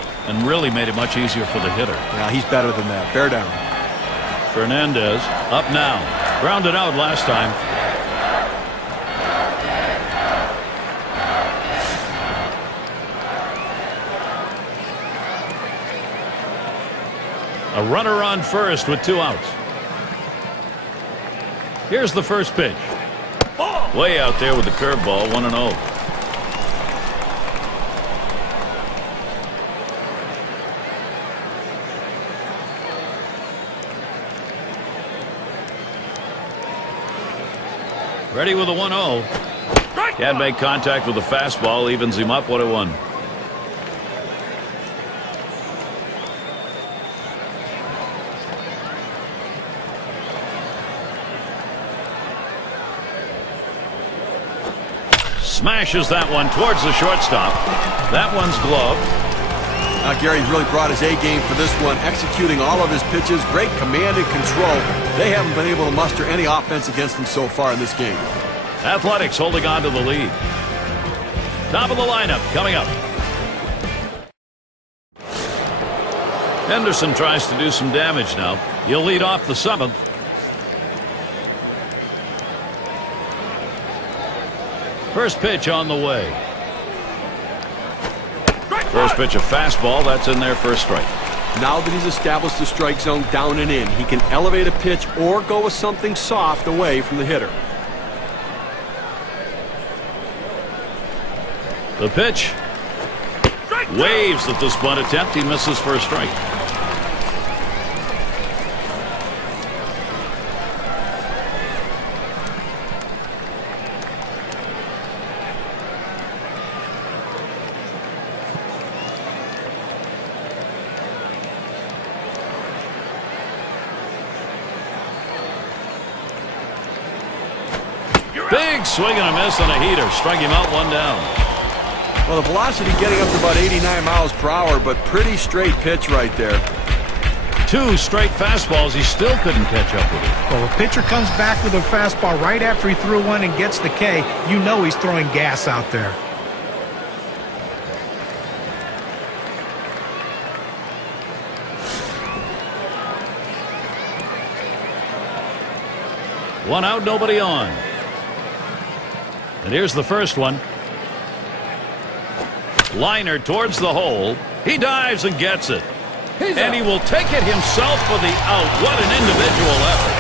really made it much easier for the hitter. Yeah, he's better than that. Bear down. Fernandez up now. Grounded out last time. A runner on first with 2 outs. Here's the first pitch. Way out there with the curveball, 1-0. Ready with a 1-0. Can't make contact with the fastball, evens him up 1-1. Smashes that one towards the shortstop. That one's gloved. Now Gary's really brought his A game for this one, executing all of his pitches. Great command and control. They haven't been able to muster any offense against him so far in this game. Athletics holding on to the lead. Top of the lineup coming up. Henderson tries to do some damage now. He'll lead off the 7th. First pitch on the way. First pitch a fastball. That's in there for a strike. Now that he's established the strike zone down and in, he can elevate a pitch or go with something soft away from the hitter. The pitch. Waves at this bunt attempt. He misses for a strike. Big swing and a miss on a heater. Strike him out, 1 down. Well, the velocity getting up to about 89 miles per hour, but pretty straight pitch right there. 2 straight fastballs. He still couldn't catch up with it. Well, if a pitcher comes back with a fastball right after he threw one and gets the K, you know he's throwing gas out there. One out, nobody on. And here's the first one. Liner towards the hole. He dives and gets it. And he will take it himself for the out. What an individual effort.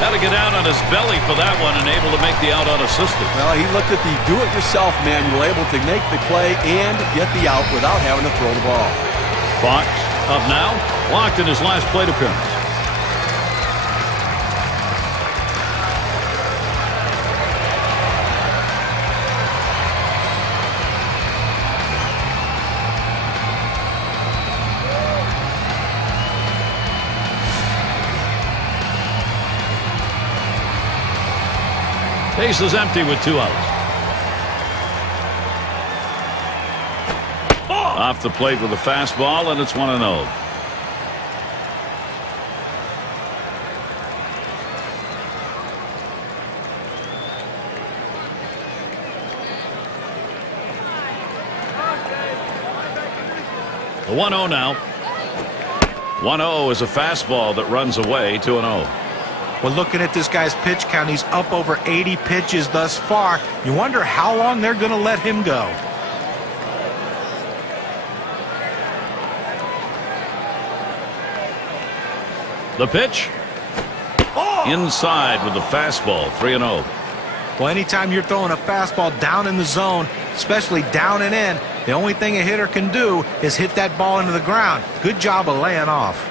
Had to get down on his belly for that one and able to make the out unassisted. Well, he looked at the do-it-yourself manual, able to make the play and get the out without having to throw the ball. Fox up now. Walked in his last plate appearance. Base is empty with 2 outs. Off the plate with a fastball, and it's 1-0. The 1-0 now. 1-0 is a fastball that runs away. 2-0. Well, looking at this guy's pitch count, he's up over 80 pitches thus far. You wonder how long they're going to let him go. The pitch. Inside with the fastball. 3-0. Well, anytime you're throwing a fastball down in the zone, especially down and in, the only thing a hitter can do is hit that ball into the ground. Good job of laying off.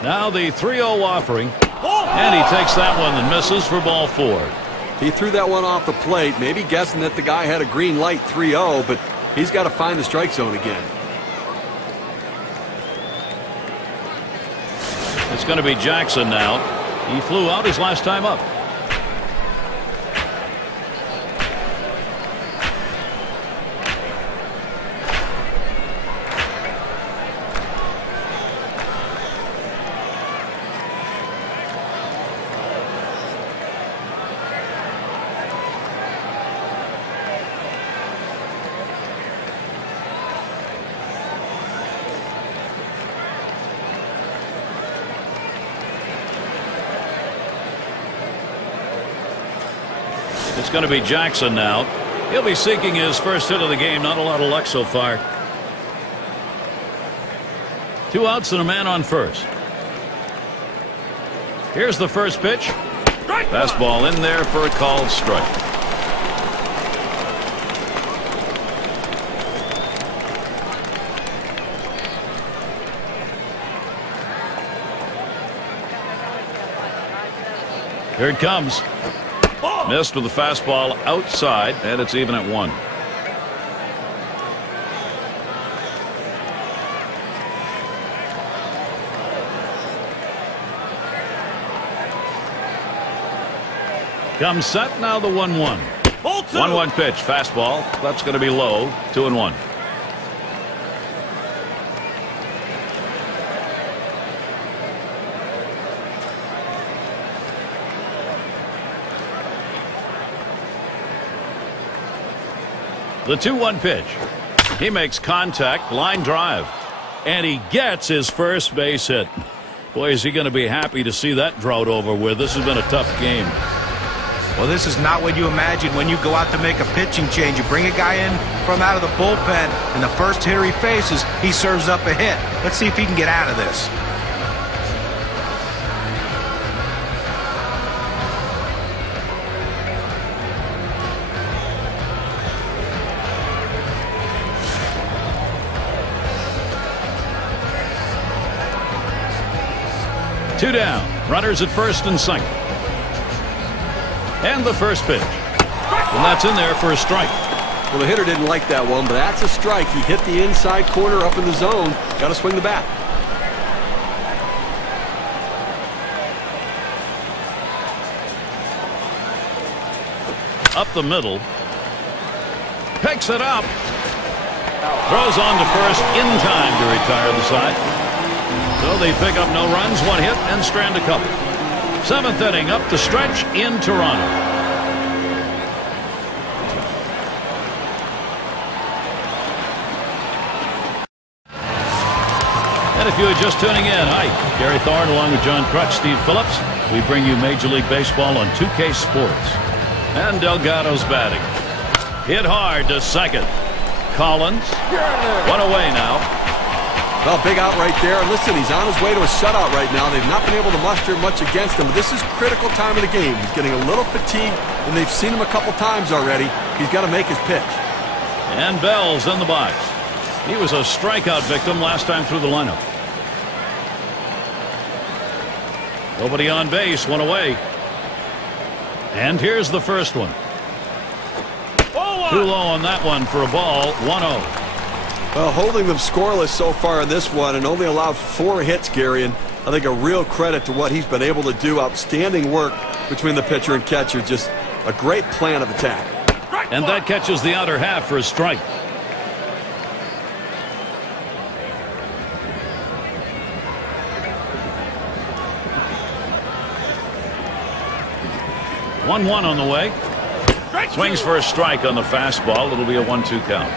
Now the 3-0 offering. And he takes that one and misses for ball 4. He threw that one off the plate, maybe guessing that the guy had a green light 3-0, but he's got to find the strike zone again. It's going to be Jackson now. He flew out his last time up. It's going to be Jackson now. He'll be seeking his first hit of the game. Not a lot of luck so far. 2 outs and a man on first. Here's the first pitch. Fastball in there for a called strike. Here it comes. Missed with the fastball outside, and it's even at 1. Comes set, now the 1-1. 1-1 pitch, fastball. That's going to be low. 2-1. The 2-1 pitch. He makes contact, line drive, and he gets his first base hit. Boy, is he going to be happy to see that drought over with. This has been a tough game. Well, this is not what you imagine when you go out to make a pitching change. You bring a guy in from out of the bullpen, and the first hitter he faces, he serves up a hit. Let's see if he can get out of this. Two down. Runners at first and second. And the first pitch. And that's in there for a strike. Well, the hitter didn't like that one, but that's a strike. He hit the inside corner up in the zone. Got to swing the bat. Up the middle. Picks it up. Throws on to first in time to retire the side. So they pick up no runs, 1 hit, and strand a couple. 7th inning up the stretch in Toronto. And if you are just tuning in, hi, Gary Thorne along with John Crutch, Steve Phillips. We bring you Major League Baseball on 2K Sports. And Delgado's batting. Hit hard to second. Collins, 1 away now. Well, big out right there. Listen, he's on his way to a shutout right now. They've not been able to muster much against him. But this is critical time of the game. He's getting a little fatigued, and they've seen him a couple times already. He's got to make his pitch. And Bell's in the box. He was a strikeout victim last time through the lineup. Nobody on base, 1 away. And here's the first one. Too low on that one for a ball, 1-0. Well, holding them scoreless so far in this one and only allowed 4 hits, Gary, and I think a real credit to what he's been able to do. Outstanding work between the pitcher and catcher. Just a great plan of attack. And that catches the outer half for a strike. One on the way. Swings for a strike on the fastball. It'll be a 1-2 count.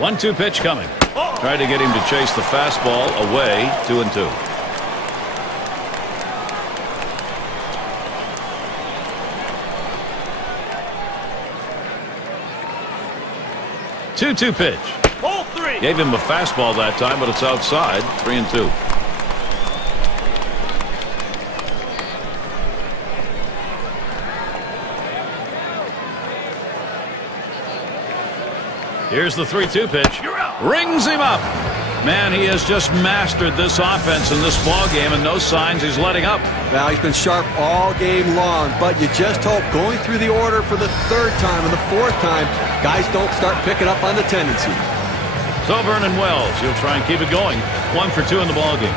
One-two pitch coming. Try to get him to chase the fastball away. 2-2. Two pitch. Ball 3. Gave him a fastball that time, but it's outside. 3-2. Here's the 3-2 pitch. Rings him up. Man, he has just mastered this offense in this ball game, and no signs he's letting up. Now, he's been sharp all game long, but you just hope going through the order for the 3rd time and the 4th time, guys don't start picking up on the tendencies. So Vernon Wells, he'll try and keep it going. 1 for 2 in the ball game.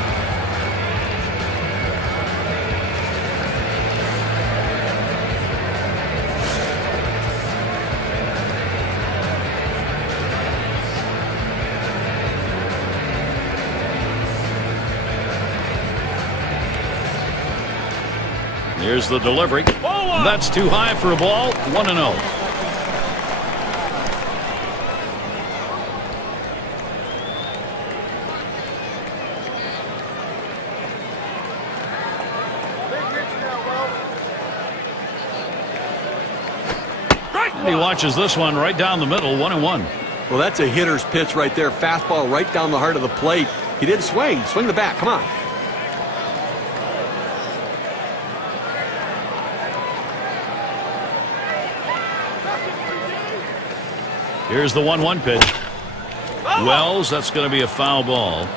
Here's the delivery. That's too high for a ball. 1-0. He watches this one right down the middle. 1-1. Well, that's a hitter's pitch right there. Fastball right down the heart of the plate. He didn't swing. Swing the bat. Come on. Here's the 1-1 pitch. Wells, that's going to be a foul ball.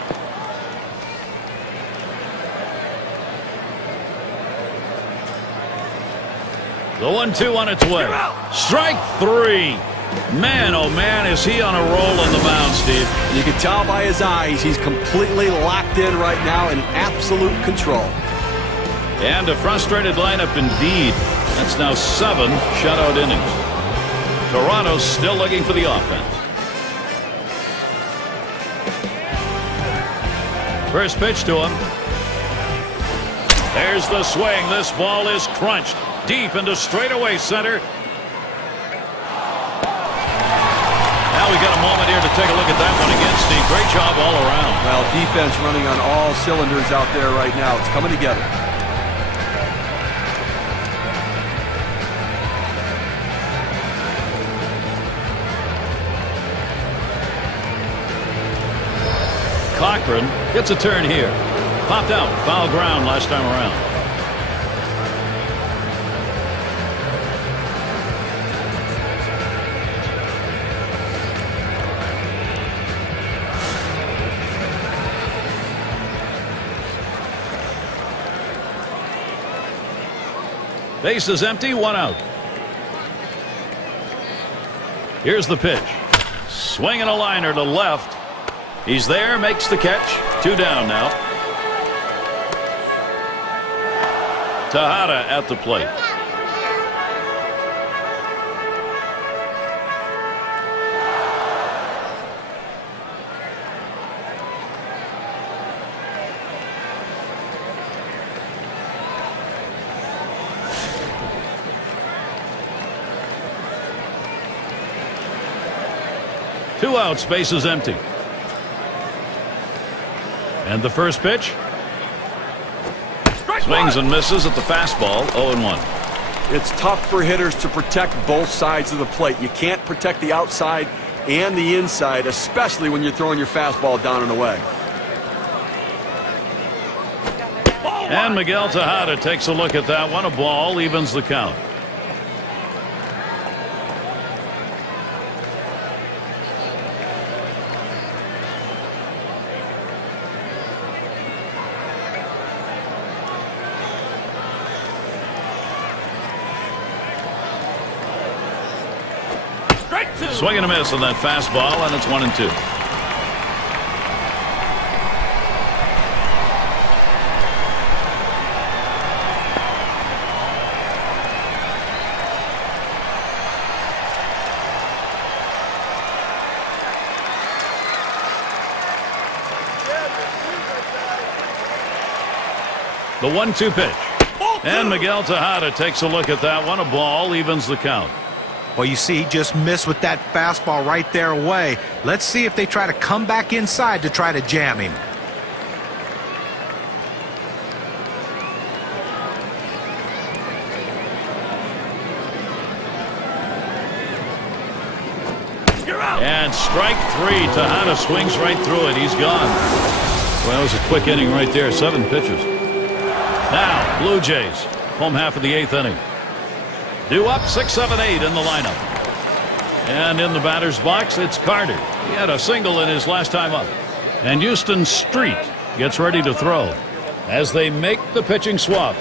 The 1-2 on its way. Strike 3. Man, oh man, is he on a roll on the mound, Steve. You can tell by his eyes he's completely locked in right now in absolute control. And a frustrated lineup indeed. That's now 7 shutout innings. Toronto's still looking for the offense. First pitch to him. There's the swing. This ball is crunched deep into straightaway center. Now we got a moment here to take a look at that one again, Steve. Great job all around. Well, defense running on all cylinders out there right now. It's coming together. Cochran gets a turn here. Popped out. Foul ground last time around. Base is empty. 1 out. Here's the pitch. Swinging a liner to left. He's there, makes the catch. 2 down now. Tejada at the plate. Two outs, bases empty. And the first pitch. Swings and misses at the fastball. 0-1. It's tough for hitters to protect both sides of the plate. You can't protect the outside and the inside, especially when you're throwing your fastball down and away. And Miguel Tejada takes a look at that one. A ball, evens the count. Swing and a miss on that fastball, and it's 1-2. The 1-2 pitch. And Miguel Tejada takes a look at that one. A ball, evens the count. Well, you see, he just missed with that fastball right there away. Let's see if they try to come back inside to try to jam him. And strike 3. Tejada swings right through it. He's gone. Well, that was a quick inning right there. 7 pitches. Now, Blue Jays, home half of the 8th inning. Due up 6, 7, 8 in the lineup. And in the batter's box, it's Carter. He had a single in his last time up. And Houston Street gets ready to throw as they make the pitching swap.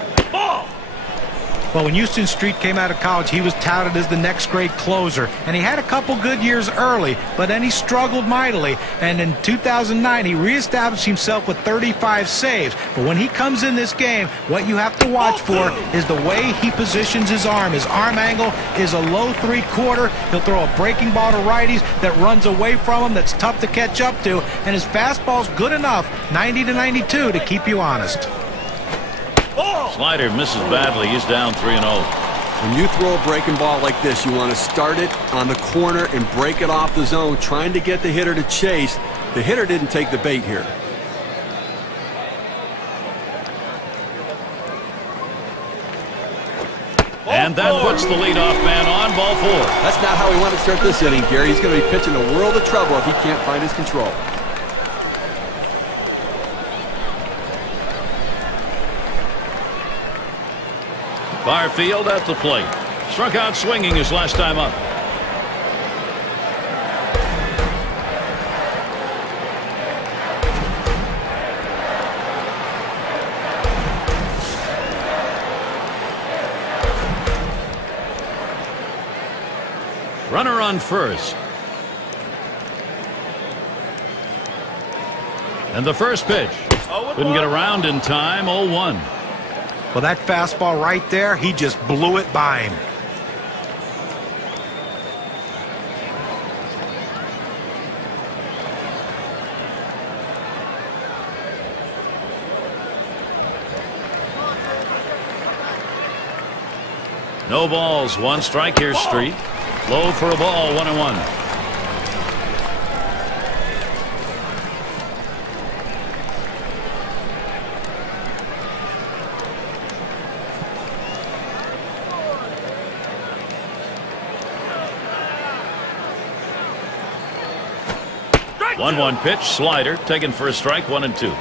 Well, when Houston Street came out of college, he was touted as the next great closer, and he had a couple good years early, but then he struggled mightily, and in 2009 he reestablished himself with 35 saves. But when he comes in this game, what you have to watch for is the way he positions his arm. His arm angle is a low 3/4. He'll throw a breaking ball to righties that runs away from him, that's tough to catch up to, and his fastball's good enough, 90 to 92, to keep you honest. Slider misses badly. He's down 3-0. When you throw a breaking ball like this, you want to start it on the corner and break it off the zone, trying to get the hitter to chase. The hitter didn't take the bait here. And that puts the leadoff man on. Ball 4. That's not how he wanted to start this inning, Gary. He's going to be pitching a world of trouble if he can't find his control. Barfield at the plate. Struck out swinging his last time up. Runner on first. And the first pitch. Couldn't get around in time. 0-1. Well, that fastball right there, he just blew it by him. No balls, 1 strike here, Street. Low for a ball, 1-1. One pitch, slider, taken for a strike, 1-2.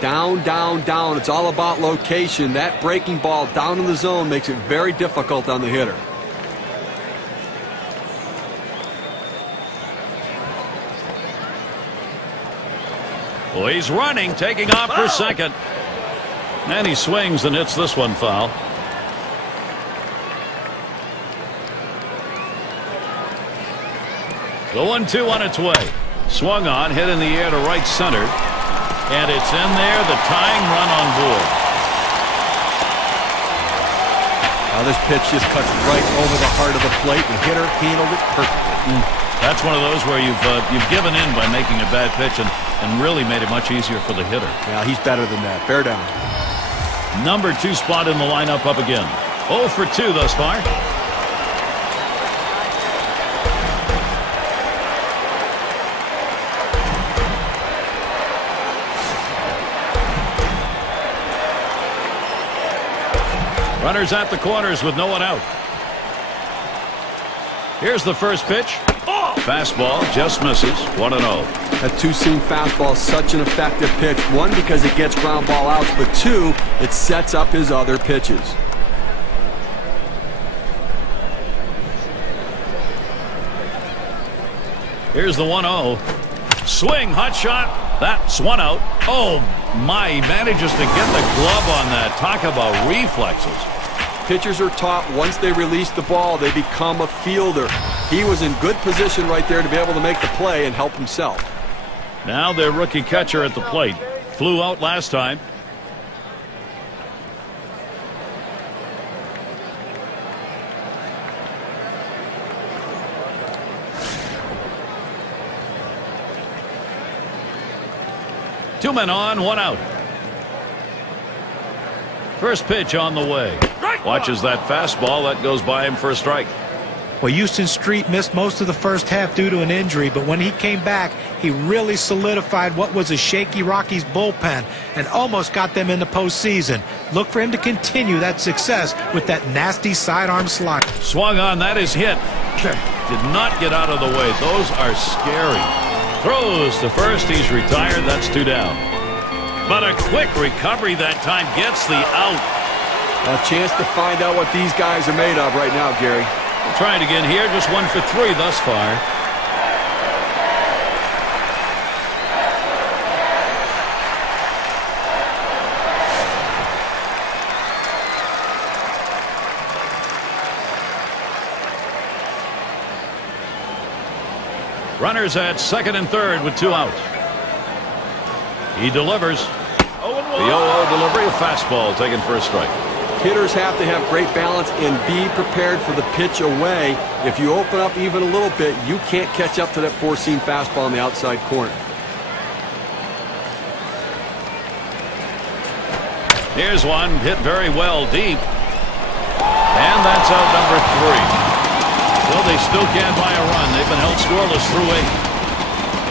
Down, down, down. It's all about location. That breaking ball down in the zone makes it very difficult on the hitter. Well, he's running, taking off for second. And he swings and hits this one foul. The 1-2 on its way. Swung on, hit in the air to right center. And it's in there, the tying run on board. Now this pitch just cuts right over the heart of the plate. The hitter handled it perfectly. That's one of those where you've given in by making a bad pitch and really made it much easier for the hitter. Yeah, he's better than that. Bear down. Number 2 spot in the lineup up again. 0 for 2 thus far. Runners at the corners with no one out. Here's the first pitch. Fastball just misses. 1-0. That two-seam fastball is such an effective pitch. One, because it gets ground ball outs, but two, it sets up his other pitches. Here's the 1-0. Swing, hot shot. That's 1 out. Oh, my, he manages to get the glove on that. Talk about reflexes. Pitchers are taught once they release the ball, they become a fielder. He was in good position right there to be able to make the play and help himself. Now their rookie catcher at the plate. Flew out last time. Two men on, 1 out. First pitch on the way. Watches that fastball. That goes by him for a strike. Well, Houston Street missed most of the first half due to an injury, but when he came back, he really solidified what was a shaky Rockies bullpen and almost got them in the postseason. Look for him to continue that success with that nasty sidearm slider. Swung on, that is hit. Did not get out of the way. Those are scary. Throws to first. He's retired. That's 2 down. But a quick recovery that time gets the out. A chance to find out what these guys are made of right now, Gary. Try it again here. Just 1 for 3 thus far. Runners at second and third with 2 outs. He delivers. The 0-0 delivery, a fastball taken for a strike. Hitters have to have great balance and be prepared for the pitch away. If you open up even a little bit, you can't catch up to that four-seam fastball on the outside corner. Here's one hit very well deep. And that's out number 3. Well, they still can't buy a run. They've been held scoreless through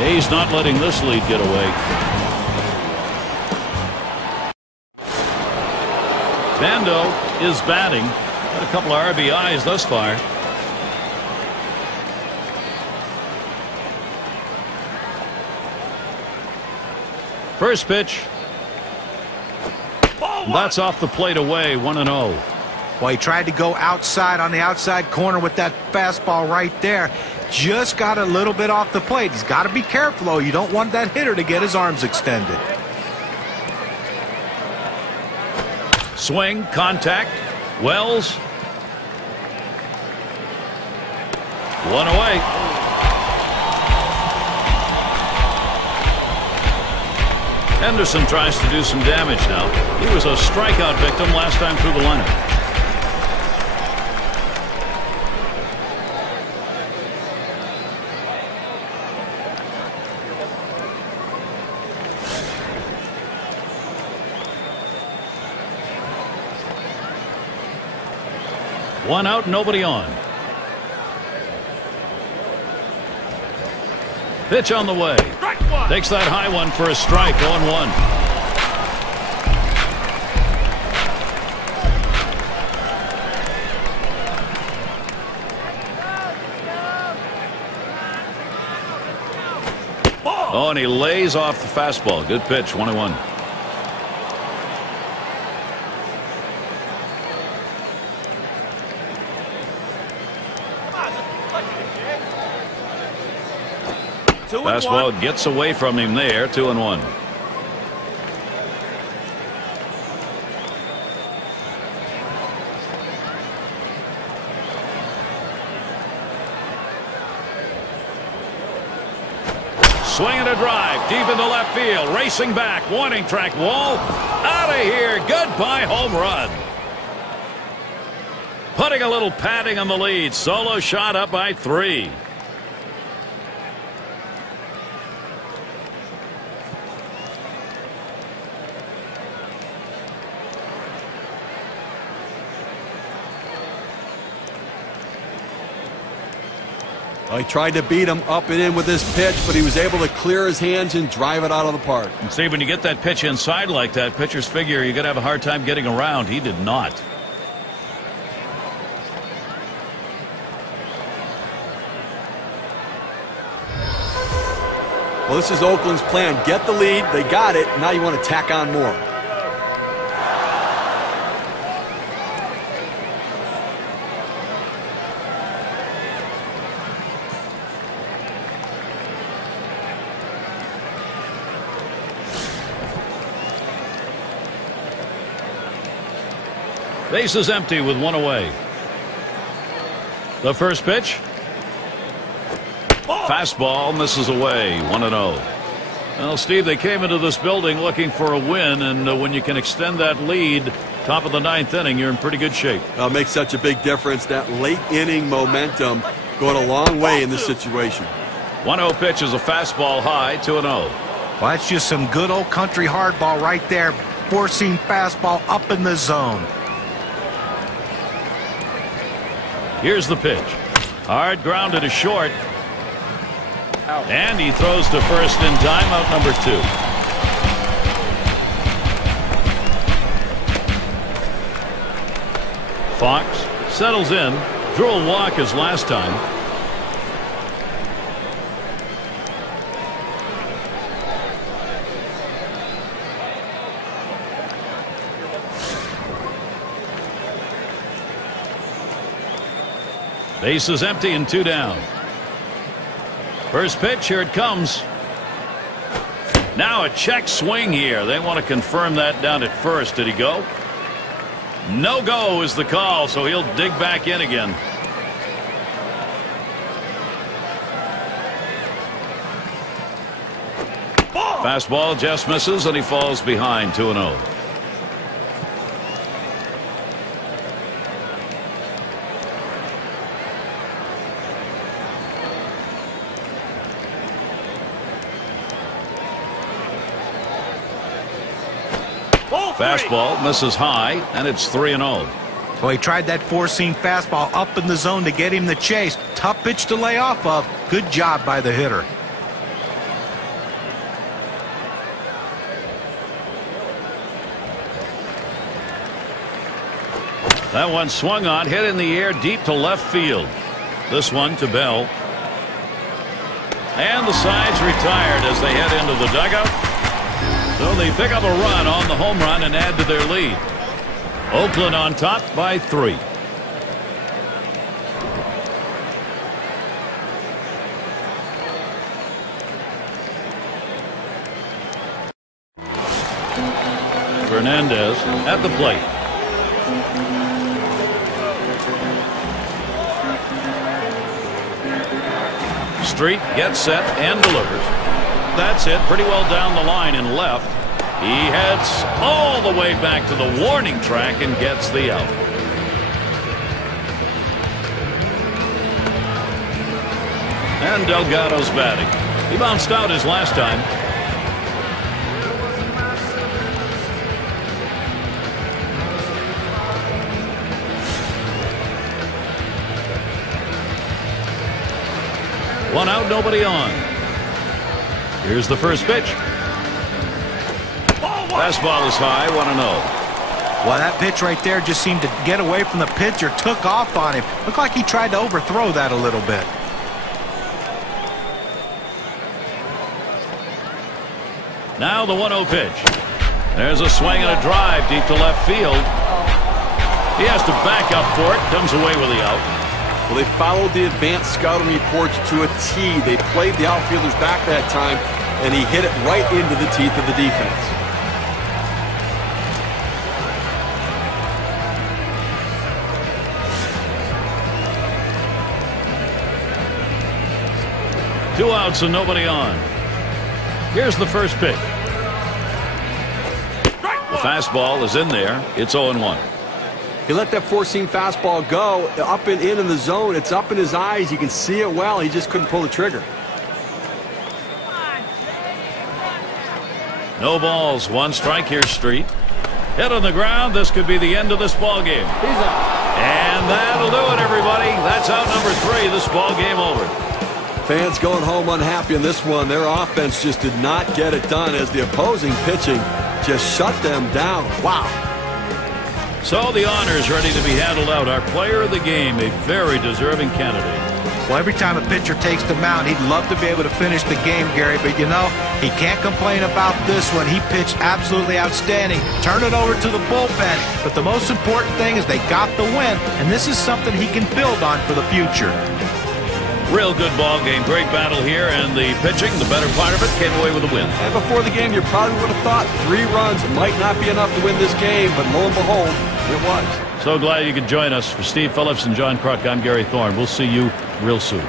8. A's not letting this lead get away. Bando is batting. Got a couple of RBIs thus far. First pitch. That's off the plate away. 1-0. Well, he tried to go outside on the outside corner with that fastball right there. Just got a little bit off the plate. He's got to be careful, though. You don't want that hitter to get his arms extended. Swing, contact. Wells. 1 away. Henderson tries to do some damage now. He was a strikeout victim last time through the lineup. One out, nobody on. Pitch on the way. Takes that high one for a strike. 0-1. Oh, and he lays off the fastball. Good pitch. 1-1. Fastball gets away from him there. 2-1. swing and a drive deep into left field. Racing back. Warning track wall. Out of here. Goodbye home run. Putting a little padding on the lead. Solo shot up by 3. Well, he tried to beat him up and in with this pitch, but he was able to clear his hands and drive it out of the park. And see, when you get that pitch inside like that, pitchers figure you're going to have a hard time getting around. He did not. Well, this is Oakland's plan. Get the lead. They got it. Now you want to tack on more. Base is empty with 1 away. The first pitch. Fastball misses away. 1-0. Well, Steve, they came into this building looking for a win, and when you can extend that lead, top of the 9th inning, you're in pretty good shape. It makes such a big difference. That late inning momentum going a long way in this situation. 1-0 pitch is a fastball high. 2-0. Well, that's just some good old country hardball right there. Four-seam fastball up in the zone. Here's the pitch. Hard grounded to short. And he throws to first in time. Out number 2. Fox settles in. Drew a walk his last time. Base is empty and 2 down. First pitch, here it comes. Now a check swing here. They want to confirm that down at first. Did he go? No go is the call, so he'll dig back in again. Fastball just misses, and he falls behind. 2-0. Fastball misses high, and it's 3-0. Well, he tried that four-seam fastball up in the zone to get him the chase. Tough pitch to lay off of. Good job by the hitter. That one swung on, hit in the air deep to left field. This one to Bell. And the sides retired as they head into the dugout. So they pick up a run on the home run and add to their lead. Oakland on top by 3. Fernandez at the plate. Street gets set and delivers. That's it. Pretty well down the line and left. He heads all the way back to the warning track and gets the out. And Delgado's batting. He bounced out his last time. One out, nobody on. Here's the first pitch. Fastball is high, 1-0. Well, that pitch right there just seemed to get away from the pitcher, took off on him. Looked like he tried to overthrow that a little bit. Now the 1-0 pitch. There's a swing and a drive deep to left field. He has to back up for it. Comes away with the out. Well, they followed the advanced scouting reports to a T. They played the outfielders back that time, and he hit it right into the teeth of the defense. Two outs and nobody on. Here's the first pitch. The fastball is in there. It's 0-1. He let that four-seam fastball go up and in the zone. It's up in his eyes. You can see it well. He just couldn't pull the trigger. No balls, one strike here, Street. Hit on the ground. This could be the end of this ball game. He's out. And that'll do it, everybody. That's out number 3. This ball game over. Fans going home unhappy in this one. Their offense just did not get it done as the opposing pitching just shut them down. Wow. So the honors ready to be handled out. Our player of the game, a very deserving candidate. Well, every time a pitcher takes the mound, he'd love to be able to finish the game, Gary. But, you know, he can't complain about this one. He pitched absolutely outstanding. Turn it over to the bullpen. But the most important thing is they got the win, and this is something he can build on for the future. Real good ball game. Great battle here, and the pitching, the better part of it, came away with a win. And before the game, you probably would have thought 3 runs might not be enough to win this game, but lo and behold, it was. So glad you could join us. For Steve Phillips and John Kruk, I'm Gary Thorne. We'll see you real soon.